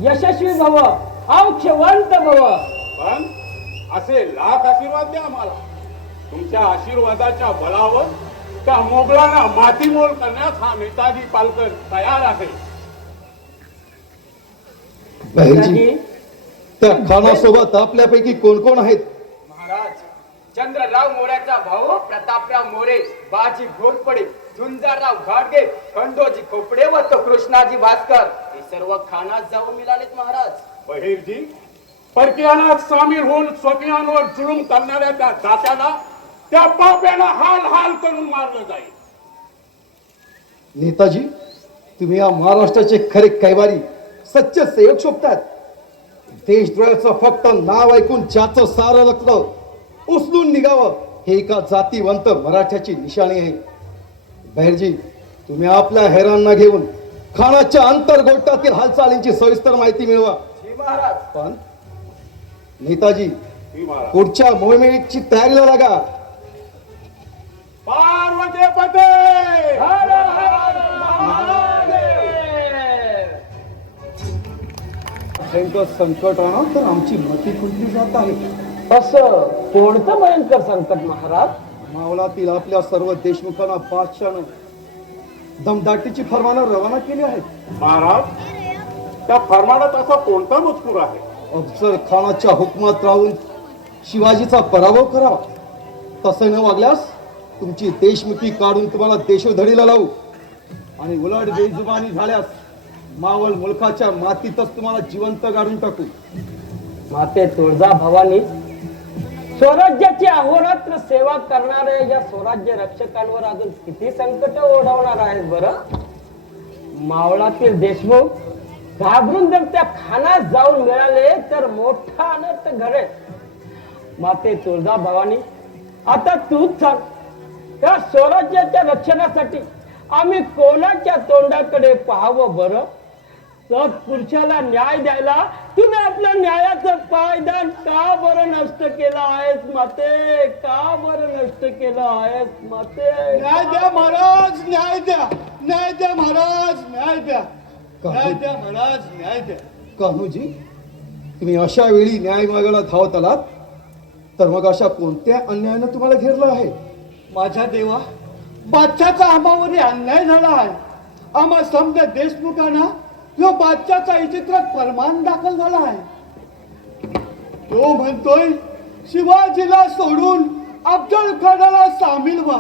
यशस्वी भव, औक्षवंत भव. पण असे लाख आशीर्वाद द्या आम्हाला. तुमच्या आशीर्वादाच्या बळावर त्या मोगलांना मातीमोल करण्यास हा नेताजी पालकर तयार आहे. बहिरजी, त्या खानासोबत आपल्यापैकी कोण कोण आहेत? महाराज, चंद्रराव मोऱ्याचा भाऊ प्रतापराव मोरे, बाजी घोरपडे, झुंजारराव घाटगे, खंडोजी खोपडे व तो कृष्णाजी भास्कर हे सर्व खानात जाऊन मिळालेत महाराज. बहिरजी, परकीयानात सामील होऊन स्वकीयांवर जुलूम करणाऱ्या त्या दात्याला, त्या पाप्याला हाल हाल करून मारलं जाईल. नेताजी, तुम्ही या महाराष्ट्राचे खरे कैवारी, सच्चे सेवक शोभतात. देशद्रोहाचं फक्त नाव ऐकून ज्याचं सारं लखलं उचलून निघावं हे एका जातीवंत मराठ्याची निशाणी आहे. बहिरजी, तुम्ही आपल्या हेरांना घेऊन खानाच्या अंतर्गोटातील हालचालींची सविस्तर माहिती मिळवा. महाराज, पण नेताजी, महाराज, पुढच्या मोहिमेची तयारीला लागा. पार्वती पते हर हर महादेव. भयंकर संकट आणा तर आमची मती खुंटली जात आहे. असं कोणतं भयंकर संकट महाराज? मावळातील आपल्या सर्व देशमुखांना बादशाहनं दमदाटीची फरमानं रवाना केली आहेत. महाराज, त्या फरमानात असा कोणता मजकूर आहे? अफजल खानाच्या हुकमात राहून शिवाजीचा पराभव करावा. तसं न वागल्यास तुमची देशमुखी काढून तुम्हाला देशोधडीला लावू. आणि उलट बेजुबानी झाल्यास मावळ मुलखाच्या मातीतच तुम्हाला जिवंत गाडून टाकू. माते तुळजा भवानी, स्वराज्याची अहोरात्र सेवा करणाऱ्या या स्वराज्य रक्षकांवर अजून किती संकट ओढवणार आहेत बरं. मावळातील देशमुख घाबरून जर त्या खानात जाऊन मिळाले तर मोठा अनर्थ घडेल. माते तुळजा भवानी, आता तूच सांग, त्या स्वराज्याच्या रक्षणासाठी आम्ही कोणाच्या तोंडाकडे पाहावं बरं. सत्पुरुषाला न्याय द्यायला तुम्ही आपल्या न्यायाचं पायदान का बरं नष्ट केलं आहेस माते, का बरं नष्ट केलं आहेस माते. न्याय द्या महाराज, न्याय द्या, न्याय द्या महाराज, न्याय द्या, न्याय द्या महाराज, न्याय द्या. कान्होजी, तुम्ही अशा वेळी न्याय मागायला धावत आलात तर मग अशा कोणत्या अन्यायानं तुम्हाला घेरलं आहे. माझ्या देवा, बादशाचा आम्हावर अन्याय झाला आहे. आम्हा समजा देशमुखांना जो बादशाचा इचित्रात फरमान दाखल झाला आहे. तो म्हणतोय शिवाजीला सोडून अफजल खानाला सामील व्हा,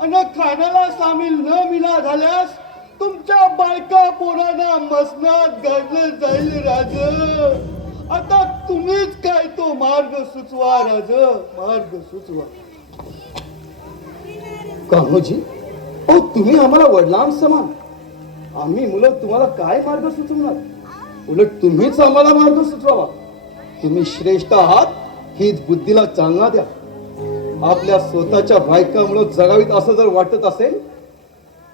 आणि खानाला सामील न मिळा झाल्यास तुमच्या बायका पोरांना मसनात गाडलं जाईल. राज, आता तुम्हीच काय तो मार्ग सुचवा. राज, मार्ग सुचवा. कान्होजी, ओ तुम्ही आम्हाला वडिलां समान, आम्ही मुलं तुम्हाला काय मार्ग सुचवणार. उलट तुम्हीच आम्हाला मार्ग सुचवावा. तुम्ही श्रेष्ठ आहात हीच बुद्धीला चालना द्या. आपल्या स्वतःच्या बायकामुळे जगावीत असं जर वाटत असेल,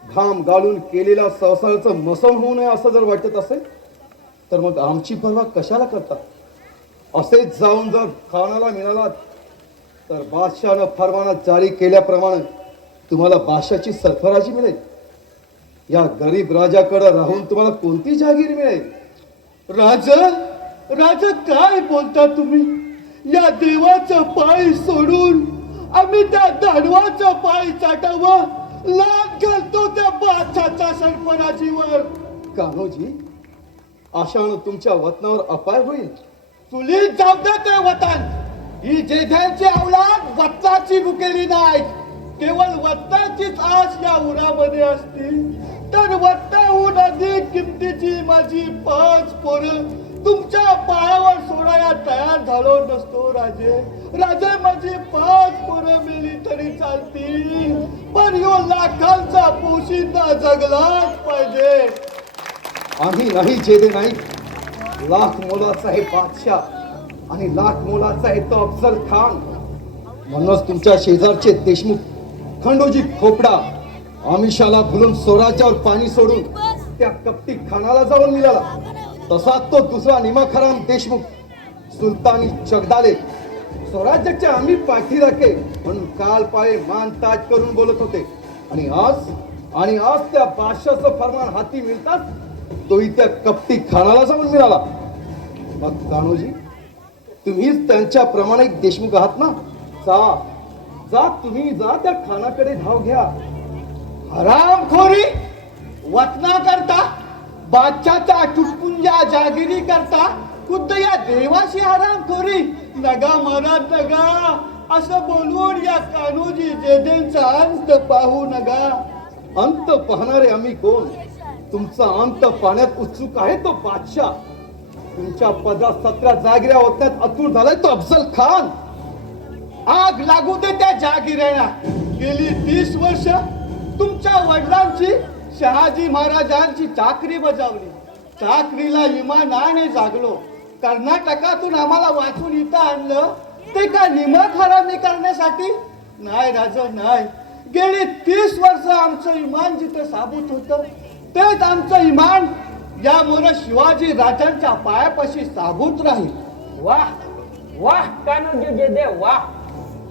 घाम गाळून केलेल्या संसाराचं मसण होऊ नये असं जर वाटत असेल, तर मग आमची पर्वा कशाला करता. असेच जाऊन जर खानाला मिळाला तर बादशाहनं फरमानात जारी केल्याप्रमाणे तुम्हाला बादशाची सरफराजी मिळेल. या गरीब राजाकडे राहून तुम्हाला कोणती जागीर मिळेल. राज, राज काय बोलता तुम्ही. या देवाचं पाय सोडून आम्ही त्या दानवाचं पाय चाटावं. लाच घालतो त्या बादशाच्या सरफराजीवर. कान्होजी, अशानं तुमच्या वतनावर अपाय होईल. चुलीत जाऊ दे ते वतन. ही जेध्यांची अवलाद वत्ताची भुकेली नाही. केवळ वत्ताचीच आस या उरामध्ये असती तर वत्ताहून अधिक किमतीची माझी 5 पोरं तुमच्या पायावर सोडाया तयार झालो नसतो. राजे, राजे, माझी 5 पोरं मेली तरी चालतील, पण यो लाखांचा पोशिंदा जगलाच पाहिजे. आम्ही नाही जेदे नाही, लाख मोलाचा आहे बादशाह आणि लाख मोलाचा आहे तो अफजल खान. म्हणूनच तुमच्या शेजारचे देशमुख खंडोजी खोपडा आमिषाला भुलून स्वराज्यावर पाणी सोडून त्या कपटी खानाला जाऊन मिळाला. तसाच तो दुसरा निमाखराम देशमुख सुलतानी जगदाले स्वराज्याच्या आम्ही पाठीराखे म्हणून काल पाय मान ताज करून बोलत होते. आणि आज त्या बादशाचं फरमान हाती मिळतात तोही त्या कपटी खानाला जाऊन मिळाला. मग कान्होजी, तुम्हीच त्यांच्या प्रमाणे देशमुख आहात ना. जा तुम्ही जा त्या खानाकडे धाव घ्या. हरामखोरी वतना करता, बादशाच्या टुटपुंजा जागिरी करता, खुद्द या देवाशी हरामखोरी. नगा महाराज नगा, असं बोलून या कान्होजी जेदेंचा अंत पाहू नका. अंत पाहणारे आम्ही कोण. तुमचा अंत पाहण्यात उत्सुक आहे तो बादशाह. तुमच्या 15-17 जागिऱ्या होत्यात अतुर झालाय तो अफजल खान. आग लागू दे त्या जागिऱ्याला. गेली 30 वर्ष तुमच्या वडिलांची शहाजी महाराजांची चाकरी बजावली. चाकरीला इमानाने जागलो. कर्नाटकातून आम्हाला वाचून इथं आणलं ते का निमक हरामी करण्यासाठी नाही. राजा नाही. गेली 30 वर्ष आमचं इमान जिथं साबूत होतं तेच आमचं इमान यामुळे शिवाजी राजांच्या पायापाशी साबूत राहील. वाह वाह कान्होजी जेदे, वाह,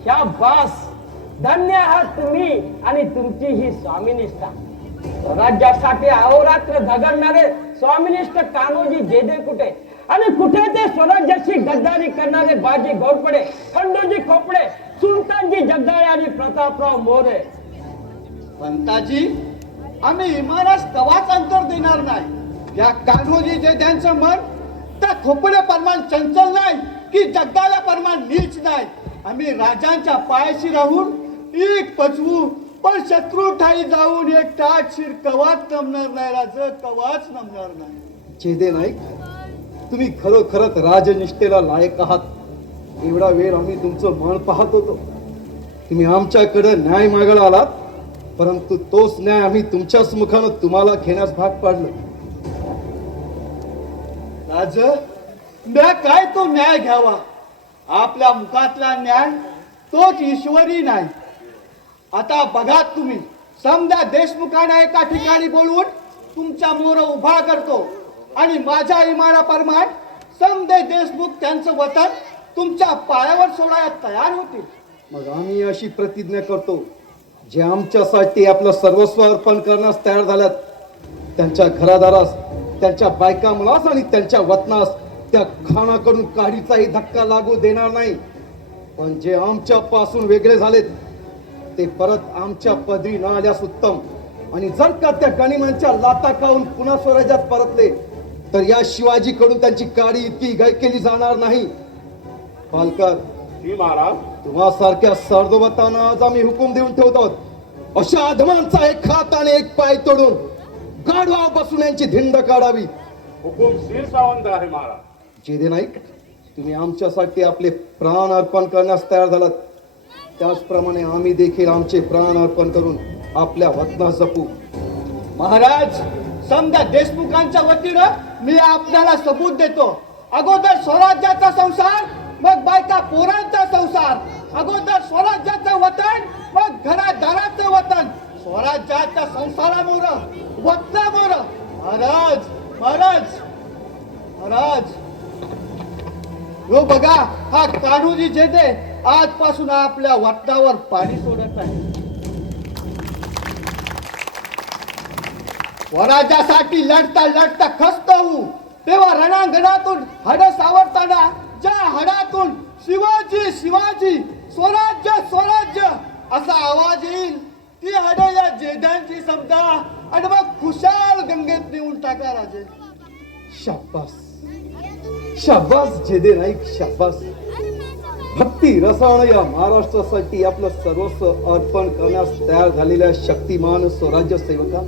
शाबास. धन्य आहात तुम्ही आणि तुमची ही स्वामीनिष्ठा. स्वराज्यासाठी अहोरात्र झगडणारे स्वामीनिष्ठ कान्होजी जेदे कुठे, आणि कुठे ते स्वराज्याशी गद्दारी करणारे बाजी घोरपडे, खंडोजी खोपडे, सुलतानजी जगदाळे आणि प्रतापराव मोरे. पंताजी, आम्ही इमानास कवाच अंतर देणार नाही. या कान्होजी जेद्यांचं मन त्या खोपडे परमान चंचल नाही की जगदाला परमान नीच नाही. आम्ही राजांच्या पायाशी राहून एक पचवू पण शत्रू ठाई जाऊन एक टाट शिर कवाच नमणार नाही राज, कवाच नमणार नाही. चेदे नाईक, तुम्ही खरोखरच राजनिष्ठेला लायक आहात. एवढा वेळ आम्ही तुमचं मन पाहत होतो. तुम्ही आमच्याकडे न्याय मागायला आलात, परंतु तोच न्याय आम्ही तुमच्याच मुखानं तुम्हाला घेण्यास भाग पाडलं. राज, न्याय काय तो न्याय घ्यावा? आपल्या मुखातला न्याय तोच ईश्वरी नाही. आता बघा तुम्ही, समजा देशमुखांना एका ठिकाणी बोलवून तुमच्या मोर उभा करतो आणि माझ्या इमानाप्रमाणे समदे देशमुख त्यांचं वतन तुमच्या पायावर सोडायला तयार होतील. मग आम्ही अशी प्रतिज्ञा करतो, जे आमच्यासाठी आपलं सर्वस्व अर्पण करण्यास तयार झाल्यात, त्यांच्या घरादारास, त्यांच्या बायका मुलास आणि त्यांच्या वतनास त्या खानाकडून काडीचाही धक्का लागू देणार नाही. पण जे आमच्या पासून वेगळे झालेत ते परत आमच्या पदरी न आल्यास उत्तम. आणि जर का त्या गनिमांच्या लाता खाऊन पुन्हा स्वराज्यात परतले तर या शिवाजीकडून त्यांची काडी इतकी गाय केली जाणार नाही. पालकर, ही महाराज, तुम्हासारख्या सर्दोबतानं आज आम्ही हुकूम देऊन ठेवतो, अशा अधमांचा एक हात आणि एक पाय तोडून गाढवा बसून यांची धिंड काढावी. हुकूम शिर सावंत आहे महाराज. जेदे नाईक, तुम्ही आमच्यासाठी आपले प्राण अर्पण करण्यास तयार झालात, त्याचप्रमाणे आम्ही देखील आमचे प्राण अर्पण करून आपल्या वतनास जपू. महाराज, समजा देशमुखांच्या वतीनं मी आपल्याला सबूत देतो. अगोदर स्वराज्याचा संसार, मग बायका पोरांचा संसार. अगोदर स्वराज्याचं वतन, मग घरादाराचं वतन. स्वराज्याच्या संसारामोर वतनामोर. महाराज, महाराज, महाराज, हो बघा, हा कान्होजी जेदे आजपासून आपल्या वतनावर पाणी सोडत आहे. स्वराज्यासाठी लढता लढता खस्त होऊ, तेव्हा रणांगणातून हड सावरताना ज्या हडातून शिवाजी शिवाजी स्वराज्य स्वराज्य असा आवाज येईल, ती हड या जेद्यांची समजा आणि मग खुशाल गंगेत नेऊन टाका राजे. शाबास, शाबास जेदे नाईक, शाबास. भक्ती रसायन या महाराष्ट्रासाठी आपलं सर्वस्व अर्पण करण्यास तयार झालेल्या शक्तिमान स्वराज्य सेवका,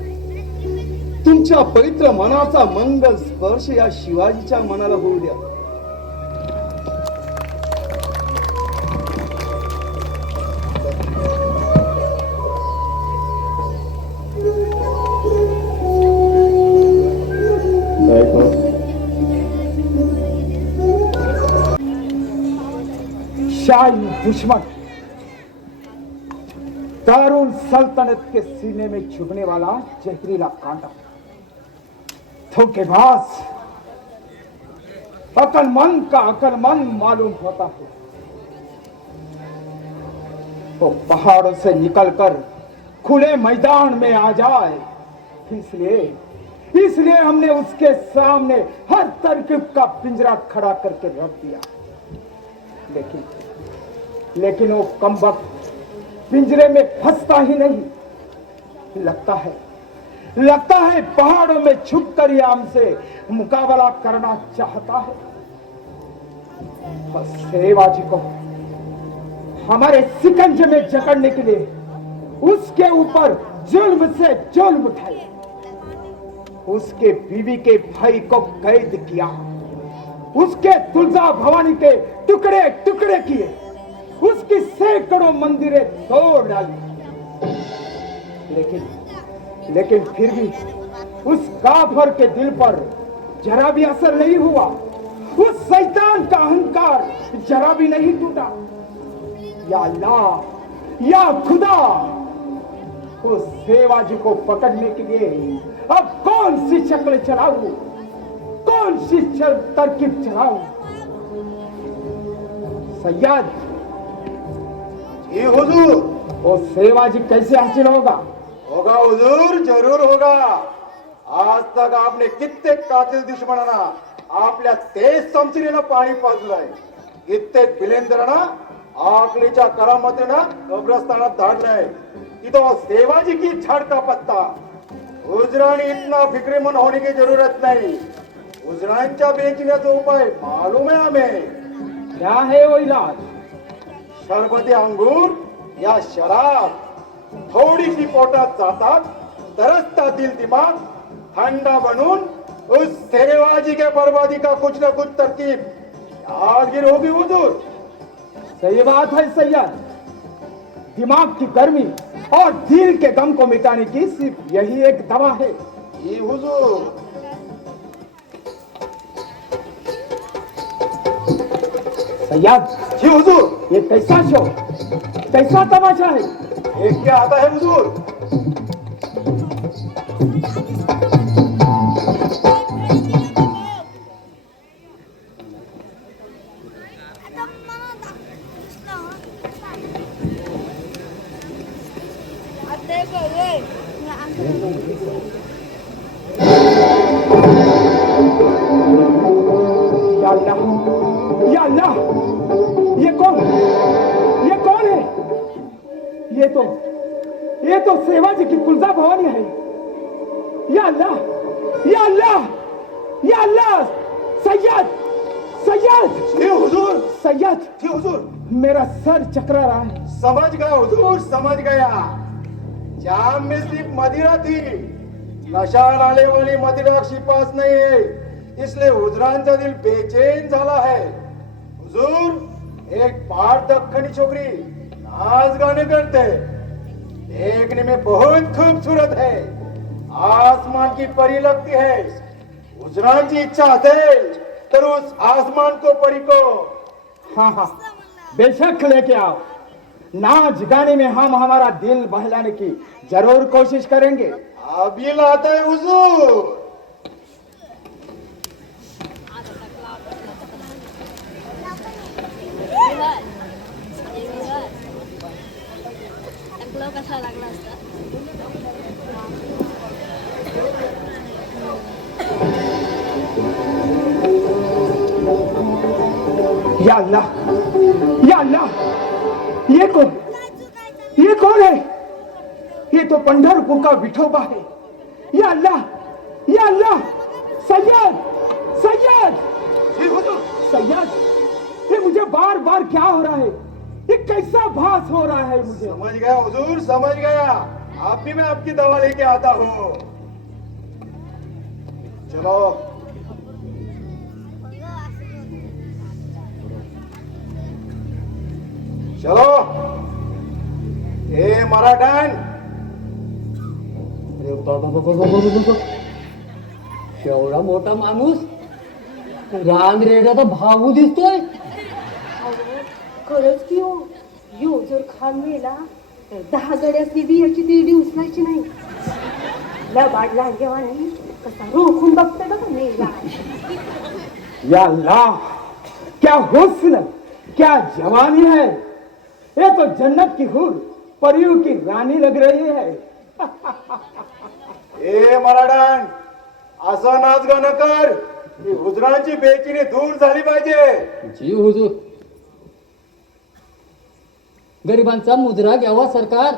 तुमच्या पवित्र मनाचा मंगल स्पर्श या शिवाजीच्या मनाला होऊ द्या. शाही दुश्मन दारुल सल्तनत के सीने में चुभने वाला जहरीला कांटा, धोखेबाज, अकलमंद का अकलमंद मालूम होता है. वो पहाड़ों से निकलकर खुले मैदान में आ जाए, इसलिए हमने उसके सामने हर तरकीब का पिंजरा खड़ा करके रख दिया. लेकिन वो कमबख्त पिंजरे में फंसता ही नहीं. लगता है पहाड़ों में छुपकर ये हमसे मुकाबला करना चाहता है. बस शिवाजी को हमारे शिकंजे में जकड़ने के लिए उसके ऊपर जुल्म से जुल्म उठाए, उसके बीवी के भाई को कैद किया, उसके तुलजा भवानी के टुकड़े टुकड़े किए, उसकी सैकड़ों मंदिरें तोड़ डाली. लेकिन फिर भी उस काफर के दिल पर जरा भी असर नहीं हुआ. उस शैतान का अहंकार जरा भी नहीं टूटा. या अल्लाह, या खुदा, उस शिवाजी को पकड़ने के लिए अब कौन सी शक्ल चलाऊं, कौन सी तरकीब चलाऊं? सैयद, ये हुजूर, वो शिवाजी कैसे हासिल होगा? होगा हुजूर, जरूर होगा. आज तक आपने कित्येक कातिल दुश्मनांना आपल्या तेज समचिरीनं पाणी पाजलंय. कित्येक बिलेंद्रांना आकलीच्या करामतीनं कब्रस्तानात धाडलंय. तो शिवाजी की छाड़ का पत्ता. हुजरानी इतना फिक्रेमंद होने की जरूरत नहीं. हुजरांच्या बेचण्याचा उपाय मालूम है हमें. क्या है वो इलाज? शरबती अंगूर या शराब, थोड़ी थोडीशी पोटात जातात तरच ता दिल दिमाग ठंडा बनून उस तेरेबाजी के बर्बादी का कुछ न कुछ तरकीब यादगिर होगी हुजूर। सही बात है सैयद, दिमाग की गर्मी और दिल के गम को मिटाने की सिर्फ यही एक दवा है। जी हुजूर। सैयद जी हुजूर। ये कैसा शो, कैसा तमाशा है? एक क्या आता है हुजूर? या अल्लाह, या अल्लाह, ये कौन है? ये तो सेवाजी की कुलजा भवानी है। या अल्लाह, या अल्लाह, या अल्लाह, सैयद, सैयद। जी हुजूर। सैयद, जी हुजूर। मेरा सर चकरा रहा है। समझ गया हुजूर, समझ गया। जाम में सिर्फ मदिरा थी, नशा लाने वाली मदिरा शिपास नहीं है, इसलिए हुजरांचा दिल बेचैन झाला है। हुजूर, एक पार दख्खनी छोकरी नाच गाने करते, देखने में बहुत खूबसूरत है, आसमान की परी लगती है। हुजरांची इच्छा असेल तर उस आसमान को परी को हाँ हाँ, बेशक लेके आओ। नाच गाने में हम हमारा दिल बहलाने की जरूर कोशिश करेंगे। अभी लाते हैं हुजूर। कसा लागला असता? या अल्लाह, या अल्लाह, ये कौन है? ये तो पंढरपूर का विठोबा है। या अल्लाह, या अल्लाह, सैयद, सैयद, सैयद, ये मुझे बार बार क्या हो रहा है? ये कैसा भास हो रहा है मुझे? समझ गया हुजूर, समझ गया। आप भी मैं आपकी दवा लेके आता हूँ। चलो चलो। ए मराठन, अरे बाबा बाबा बाबा बाबा, एवढा मोठा माणूस रान रेड्याचा भाऊ दिसतोय. खरंच की हो, यो जर खान मेला तर 10 गड्यातली बियाची तिरडी उचलायची नाही. लबाड लागेवानी कसा रोखून बघते बघा मेला. या अल्लाह, क्या हुस्न, क्या जवानी है. ये तो जन्नत की हूर, परियों की रानी लग रही है. ए मराठन, असं नाच गाणं कर की हुजरांची बेचिनी दूर झाली पाहिजे. जी हुजूर. गरिबांचा मुजरा घ्यावा सरकार.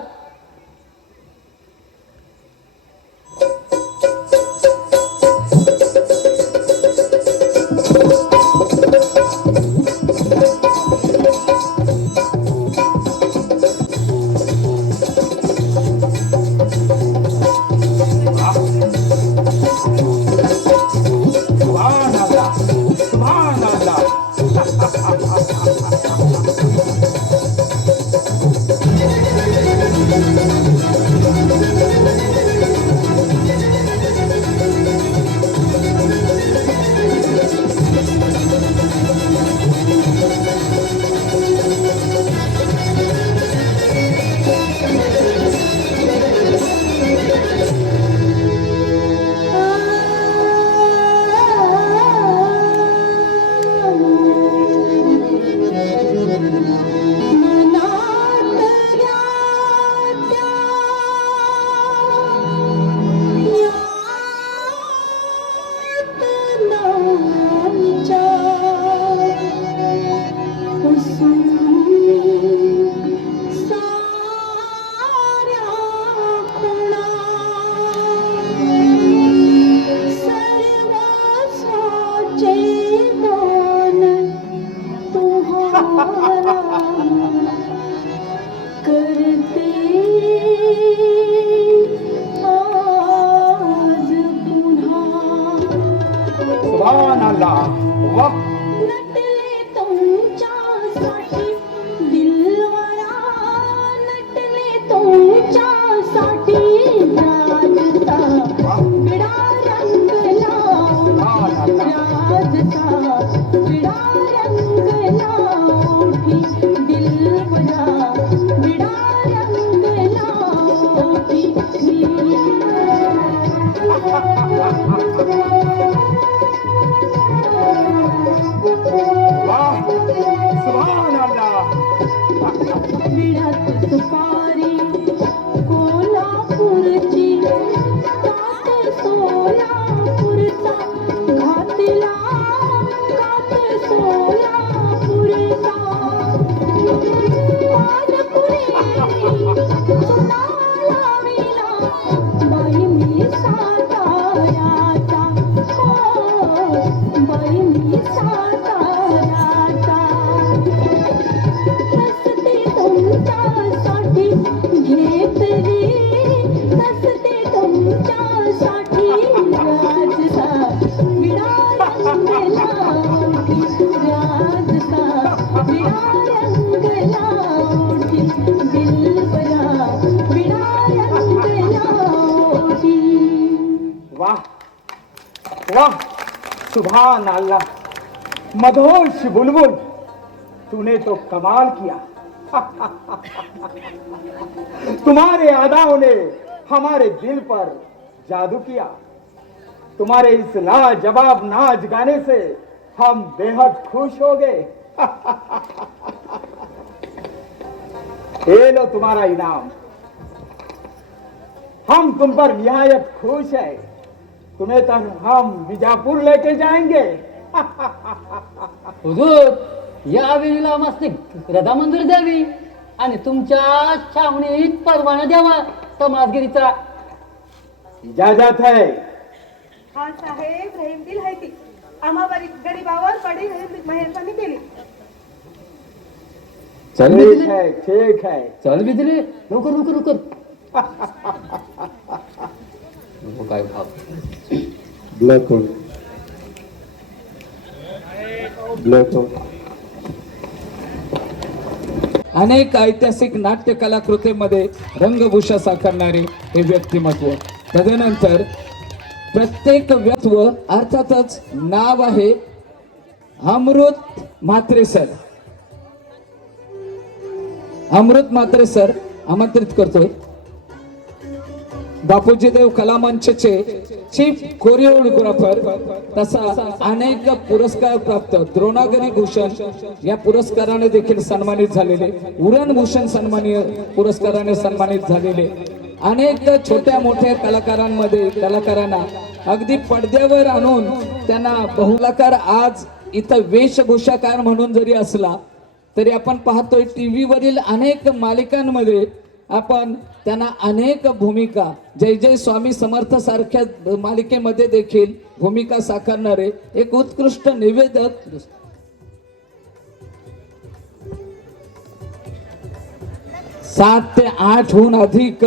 वाह, सुभान अल्लाह. विड्यात सुपारी कोल्हापूरची कात सोलापूरचा घातला कात सोलापूरचा पानपुरी सोनाला विला बाई मी साताऱ्याचा बाई मी साताऱ्याचा नसते तुमच्यासाठी घेतली नसते तुमच्यासाठी राजसा विडा रंगला ओठी राजसा विडा रंगला ओठी दिलबरा विडा रंगला ओठी. वाह वाह, सुभान अल्लाह. मधोश बुलबुल, तूने तो कमाल किया. तुम्हारे अदाओं ने हमारे दिल पर जादू किया. तुम्हारे इस लाजवाब नाच गाने से हम बेहद खुश हो गए. ये लो तुम्हारा इनाम. हम तुम पर निहायत खुश है. तुम्हें तो हम बीजापुर लेके जाएंगे. हुजूर, या वेळेला मस्त रथामंदिर द्यावी आणि तुमच्या छावणीत परवाना द्यावा तमासगिरीचा. इजाजत है. हा साहेब रहीम दिल आहे ती आम्हा गरीबावर बडी मेहरबानी केली. चल ठीक बिजली, है, ठीक है. चल बिजली, लवकर लवकर लवकर. नको काय भाव. Black hole black hole. अनेक ऐतिहासिक नाट्य कलाकृतीमध्ये रंगभूषा साकारणारे हे व्यक्तिमत्व. तदनंतर प्रत्येक व्यक्तित्व अर्थातच नाव आहे अमृत म्हात्रे सर. अमृत म्हात्रे सर आमंत्रित करतोय. बापूजी देव कला मंचचे चीफ कोरिओग्राफर तसा अनेक पुरस्कार प्राप्त द्रोणागिरी भूषण या पुरस्काराने देखील सन्मानित झालेले, उरण भूषण सन्मानीय पुरस्काराने सन्मानित झालेले अनेक छोट्या मोठ्या कलाकारांना अगदी पडद्यावर आणून त्यांना बहुलाकार आज इथं वेशभूषाकार म्हणून जरी असला तरी आपण पाहतोय टीव्ही वरील अनेक मालिकांमध्ये आपण त्यांना अनेक भूमिका जय जय स्वामी समर्थ सारख्या मालिकेमध्ये देखील भूमिका साकारणारे एक उत्कृष्ट निवेदक. 7 ते 8 हून अधिक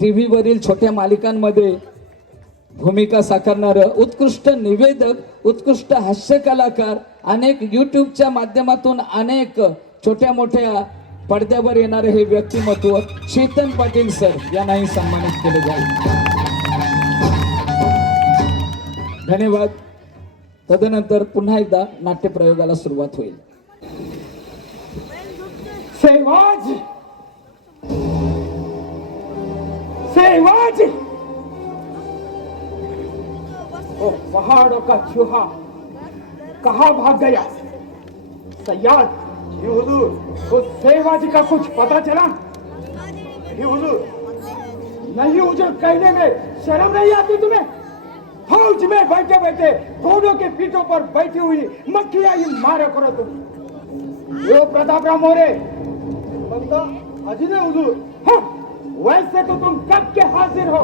टीव्ही वरील छोट्या मालिकांमध्ये भूमिका साकारणारे उत्कृष्ट निवेदक, उत्कृष्ट हास्य कलाकार, अनेक युट्यूबच्या माध्यमातून अनेक छोट्या मोठ्या पडद्यावर येणारे हे व्यक्तिमत्व चेतन पाटील सर यांनाही सन्मानित केले जाईल. धन्यवाद. तदनंतर पुन्हा एकदा नाट्यप्रयोगाला सुरुवात होईल. सहवाज, सहवाज. ओ पहाड़ों का चूहा कहाँ भाग गया? सयाद, ये हुजूर, उस सहवाजी का कुछ पता चला? नहीं हुजूर. नहीं हुजूर, कहने में शर्म नहीं आती तुम्हें? फौज में बैठे बैठे घोड़ों के पीठों पर बैठी हुई मक्खियां ही मारा करो तुम. वो प्रतापराव मोरे बंदा हाजिर है हुजूर. हाँ, वैसे तो तुम कब के हाजिर हो,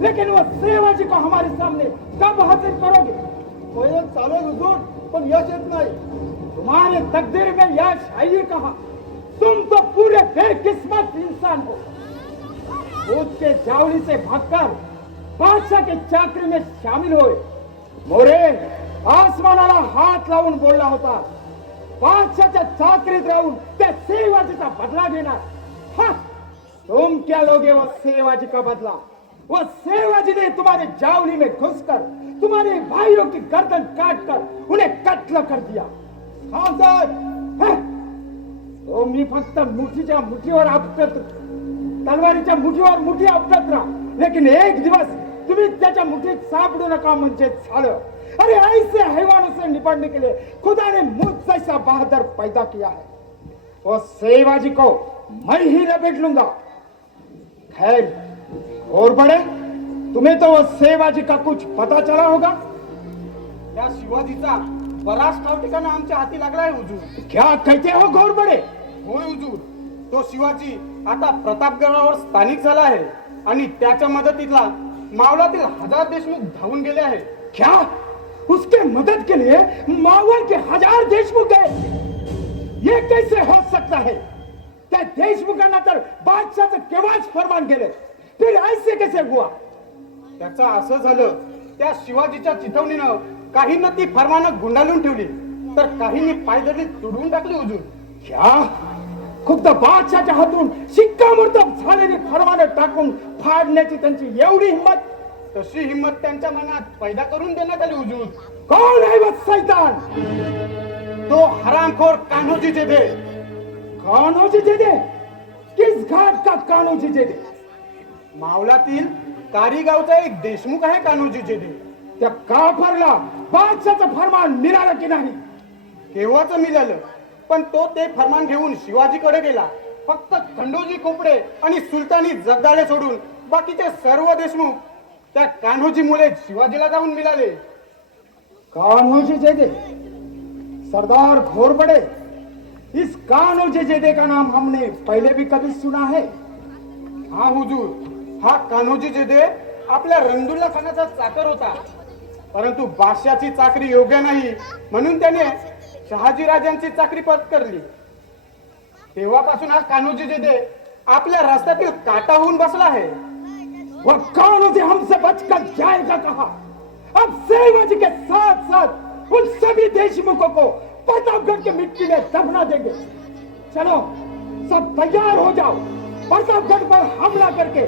लेकिन वो सेवाजी को हमारे सामने कब हाजिर करोगे? मेहनत चालू है हुजूर, पर यश येत नहीं. तुम्हारे तकदीर में यश है ही कहाँ? तुम तो पूरे बेकिस्मत इंसान हो. उसके जावली से भागकर बादशाह के चाकरी में शामिल हुए. मोरे आसमानाला हात लावून बोलला होता, बादशाहच्या चाकरीत राहून त्या सेवाजीचा बदला घेणार. हाँ, तुम क्या लोगे वो सेवाजी का बदला? वो सेवाजी ने तुम्हारे जावली में घुसकर तुम्हारे भाइयों की गर्दन काटकर उन्हें कत्ल कर दिया. हाँ साहब, तो मी फक्त मुठीच्या मुठीवर आपटत तलवारीच्या मुठीवर मुठी आपटत राहा, लेकिन एक दिवस तुम्ही त्याच्या मुठीत सापडू नका म्हणजे झालं. अरे ऐसे हैवानों से निपटने के लिए खुदा ने मुझ जैसा बहादुर पैदा किया है. वो सेवाजी को मैं ही लपेट लूंगा. खैर और बड़े, तुम्हें तो वो सेवाजी का कुछ पता चला होगा. त्या शिवाजीचा बराच ठाव ठिकाणा आमच्या हाती लागलाय हुजूर. क्या कहते हो घोर बड़े? होय हुजूर, तो शिवाजी आता प्रतापगडावर स्थानिक झाला आहे आणि त्याच्या मदतीला मावळातील 1000 देशमुख धावून गेले आहे. क्या उसके मदद के लिए मावळ के 1000 देशमुख है? ये कैसे हो सकता है? त्या देशमुखांना तर बादशाहचं केव्हाच फरमान गेले, फिर ऐसे कैसे हुआ? त्याचं असं झालं, त्या शिवाजीच्या चिथवणीनं काहींना ती फरमानं गुंडाळून ठेवली तर काहींनी पायदळी तुडवून टाकली हुजूर. क्या खुद्द बादशाहच्या हातून शिक्कामोर्तब झालेली फरमानं टाकून फाडण्याची त्यांची एवढी हिंमत? तशी हिंमत त्यांच्या मनात पैदा करून देण्यात आली हुजूर. कौन है वो शैतान? तो हरामखोर कान्होजी जेधे. कान्होजी जेधे? किस घाट का कान्होजी जेधे? मावळातील कारीगावचा एक देशमुख आहे कान्होजी जेधे. त्या काफरला बादशाहचं फरमान मिळालं की नाही? केव्हाच मिळालं, पण तो ते फरमान घेऊन शिवाजीकडे गेला. फक्त खंडोजी खोपडे आणि सुलतानी जगदाळे सोडून बाकीचे सर्व देशमुख त्या कान्होजी मुळे शिवाजीला जाऊन मिळाले. कान्होजी जेधे, सरदार घोरपड़े, इस कान्होजी जेधे का नाम हमने पहले भी कभी सुना है. हा हुजूर, हा कान्होजी जेधे आपल्या रंगदुल्ला खानाचा चाकर होता, परंतु बादशाची चाकरी योग्य नाही म्हणून त्याने शहाजी राजांची चाकरी पत्करली. तेव्हापासून हा कान्होजी जेधे आपल्या रस्त्यातील काटा होऊन बसला आहे. वह कान्होजी हमसे बचकर जाएगा कहा? अब सेवाजी के साथ साथ उन सभी देशमुखों को प्रतापगढ़ की मिट्टी में दफना देंगे. चलो सब तैयार हो जाओ, प्रतापगढ़ पर हमला करके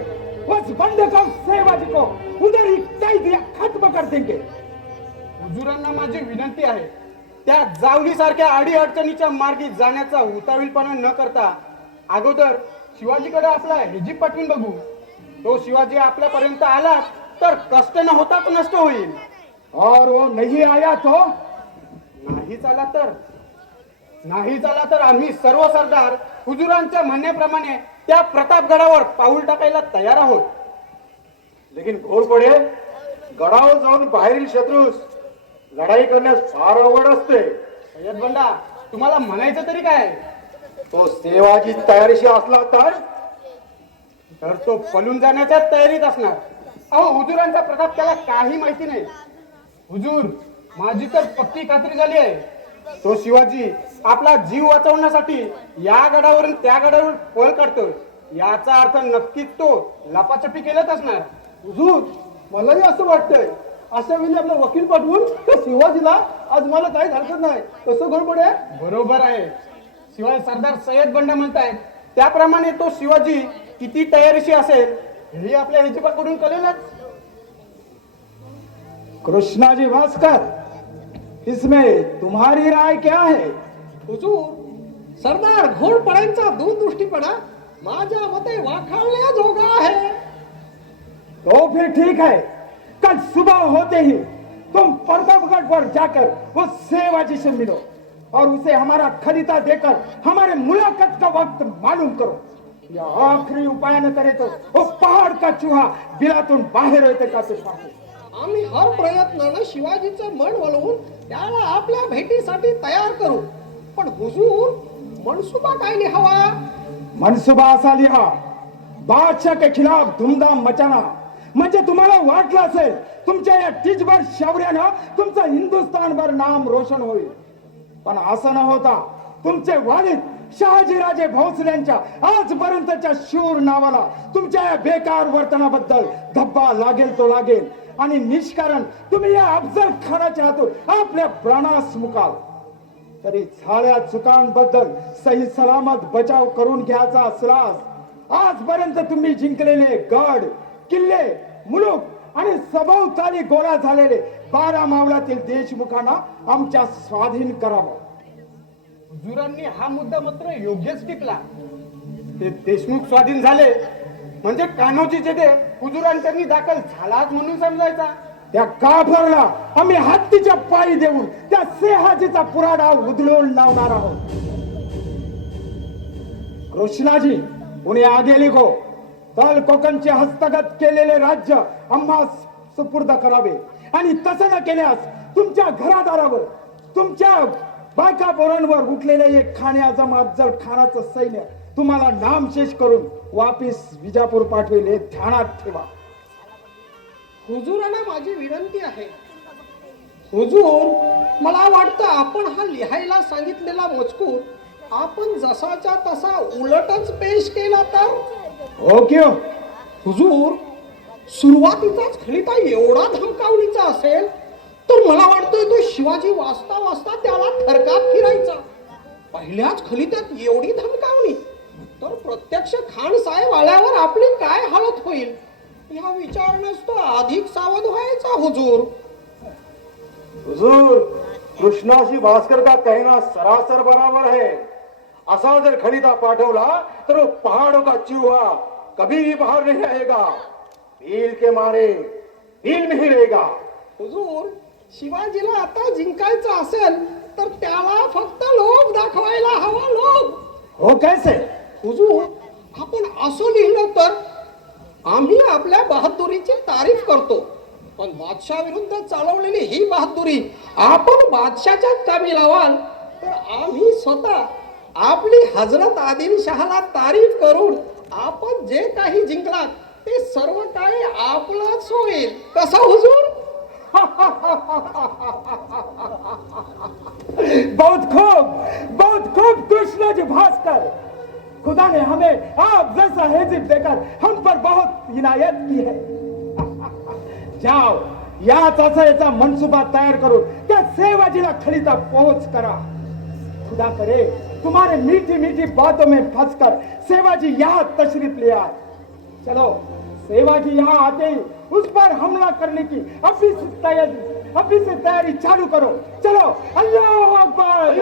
उस बंदूकों सेवाजी को उधर ही कैद या खत्म कर देंगे. हुजूरांना माझी विनंती आहे, त्या जावलीसारख्या अडी अडचणीच्या मार्गी जाण्याचा उतावीलपणा न करता अगोदर शिवाजीकडे आपला हेजीब पाठवून बघू. तो शिवाजी आपल्यापर्यंत आला तर कष्ट न होताच नष्ट होईल. और वो नहीं आया तो? नाही झाला तर आम्ही सर्व सरदार हुजूरांच्या म्हणण्याप्रमाणे त्या प्रतापगडावर पाऊल टाकायला तयार आहोत. लेकिन घोरपडे, गडावर जाऊन बाहेरील शत्रूस लढाई करण्यास फार अवघड असते. सय्यद बंडा, तुम्हाला म्हणायचं तरी काय? तो सेवाजी तयारीशी असला तर तो पळून जाण्याच्या तयारीत असणार. अहो, हुजूरांचा प्रताप त्याला काही माहिती नाही. हुजूर, माझी तर पक्की खात्री झाली आहे, तो शिवाजी आपला जीव वाचवण्यासाठी या गडावरून त्या गडावर पळ काढतो. याचा अर्थ नक्कीच तो लपाछपी केलंच असणार. हुजूर, मलाही असं वाटतंय. अशा वेळी आपला वकील पाठवून त्या शिवाजीला आज मला काही हरकत नाही, कसं घोरपडे? बरोबर आहे. शिवाय सरदार सय्यद बंडा म्हणतायत त्याप्रमाणे तो शिवाजी किती तयारीशी असेल हे आपल्या हिजोबाकडून कळेलच. कृष्णाजी भास्कर, इसमें तुम्हारी राय क्या है? हुजूर, सरदार घोरपड्यांचा दूरदृष्टीपणा माझ्या मते वाखाणण्याजोगा आहे. तो फिर ठीक है, कल सुबह होते ही तुम प्रतापगढ़ पर जाकर उस सेवाजी से मिलो और उसे हमारा खलीता देकर हमारे मुलाकात का वक्त मालूम करो. या आखरी उपाय न करे तो वो पहाड़ का चूहा बिलातून बाहेर येते का ते पाहू. आम्ही हर प्रयत्नानं शिवाजीचं मन वळवून त्याला आपल्या भेटीसाठी तयार करू. पण हुजूर, मनसुबा काय लिहावा? मनसुबा असा लिहा, बादशाह के खिलाफ धूमधाम मचाना. म्हणजे तुम्हाला वाटलं असेल तुमच्या या टिचभर शौर्यानं तुमचं हिंदुस्थानभर नाम रोशन होईल, पण असं न होता तुमचे वालिद शहाजीराजे भोसल्यांच्या आजपर्यंतच्या शूर नावाला तुमच्या या बेकार वर्तनाबद्दल धब्बा लागेल तो लागेल आणि निष्कारण तुम्ही या अफजल खानाच्या हातून आपल्या प्राणास मुकाल. तरी झाल्या चुकांबद्दल सही सलामत बचाव करून घ्यायचा असल्यास आजपर्यंत तुम्ही जिंकलेले गड किल्ले मुलूक आणि सभोवताली गोळा झालेले 12 मावळातील देशमुखांना आमच्या स्वाधीन करावं. हुजूरांनी हा मुद्दा मात्र योग्यच टिपला. ते देशमुख स्वाधीन झाले म्हणजे कान्होजी जेथे हुजुरांच्यांनी दाखल झालाच म्हणून समजायचा. त्या काफरला आम्ही हत्तीच्या पायी देऊन त्या सिंहाजीचा पुराडा उधळून लावणार आहोत. कृष्णाजी उन्हें आगे लिखो. काल कोकणचे हस्तगत केलेले राज्य आम्हास सुपूर्द करावे आणि तसं न केल्यास तुमच्या घरादारावर तुमच्या बायका पोरांवर उठलेले एक खाने आजम अफजल खानाचं सैन्य तुम्हाला नामशेष करून वापिस विजापूर पाठवेल हे ध्यानात ठेवा. हुजूरांना माझी विनंती आहे. हुजूर, मला वाटतं आपण हा लिहायला सांगितलेला मजकूर आपण जसाच्या तसा उलटच पेश केला तर. हो क्यों? हुजूर, सुरुवातीचाच खलिता एवढा धमकावणीचा असेल तर मला वाटतंय तो शिवाजी वाचता वाचता त्याला थरकाप फिरायचा. पहिल्याच खलित्यात एवढी धमकावणी तर प्रत्यक्ष खान साहेब आल्यावर आपली काय हालत होईल या विचारण्यास तो अधिक सावध व्हायचा. हुजूर, हुजूर, कृष्णाशी भास्कर का कहना सरासर बराबर है. असा जर खलिता पाठवला तर वो पहाड़ों का चूहा कभी भी बाहर नहीं आएगा. भील के मारे भील में ही रहेगा. हुजूर, शिवाजीला आता जिंकायचं असेल तर त्याला फक्त लोभ दाखवायला हवा. लोभ. हो कैसे? हुजूर, आपण असं लिहिलं तर आम्ही आपल्या बहादुरीची तारीफ करतो, पण बादशाह विरुद्ध चालवलेली ही बहादुरी आपण बादशाच्या कामी लावाल तर आम्ही स्वतः आपली हजरत आदिलशहाला तारीफ करून आपण जे काही जिंकलात ते सर्व काही आपलंच होईल. कसा हुजूर? बहुत खूब कृष्णाजी भास्कर. खुदा ने हमें आप जैसा हेजिब देकर हम पर बहुत इनायत की है. जाओ याच याचा मनसुबा तयार करून त्या सेवाजीला खलिता पोहोच करा. खुदा करे तुम्हारे मीठी मीठी बातों में फंसकर सेवाजी यहाँ तशरीफ ले आए. चलो सेवाजी यहाँ आते ही उस पर हमला करने की अभी से तैयारी चालू करो. चलो. अल्लाह अकबर.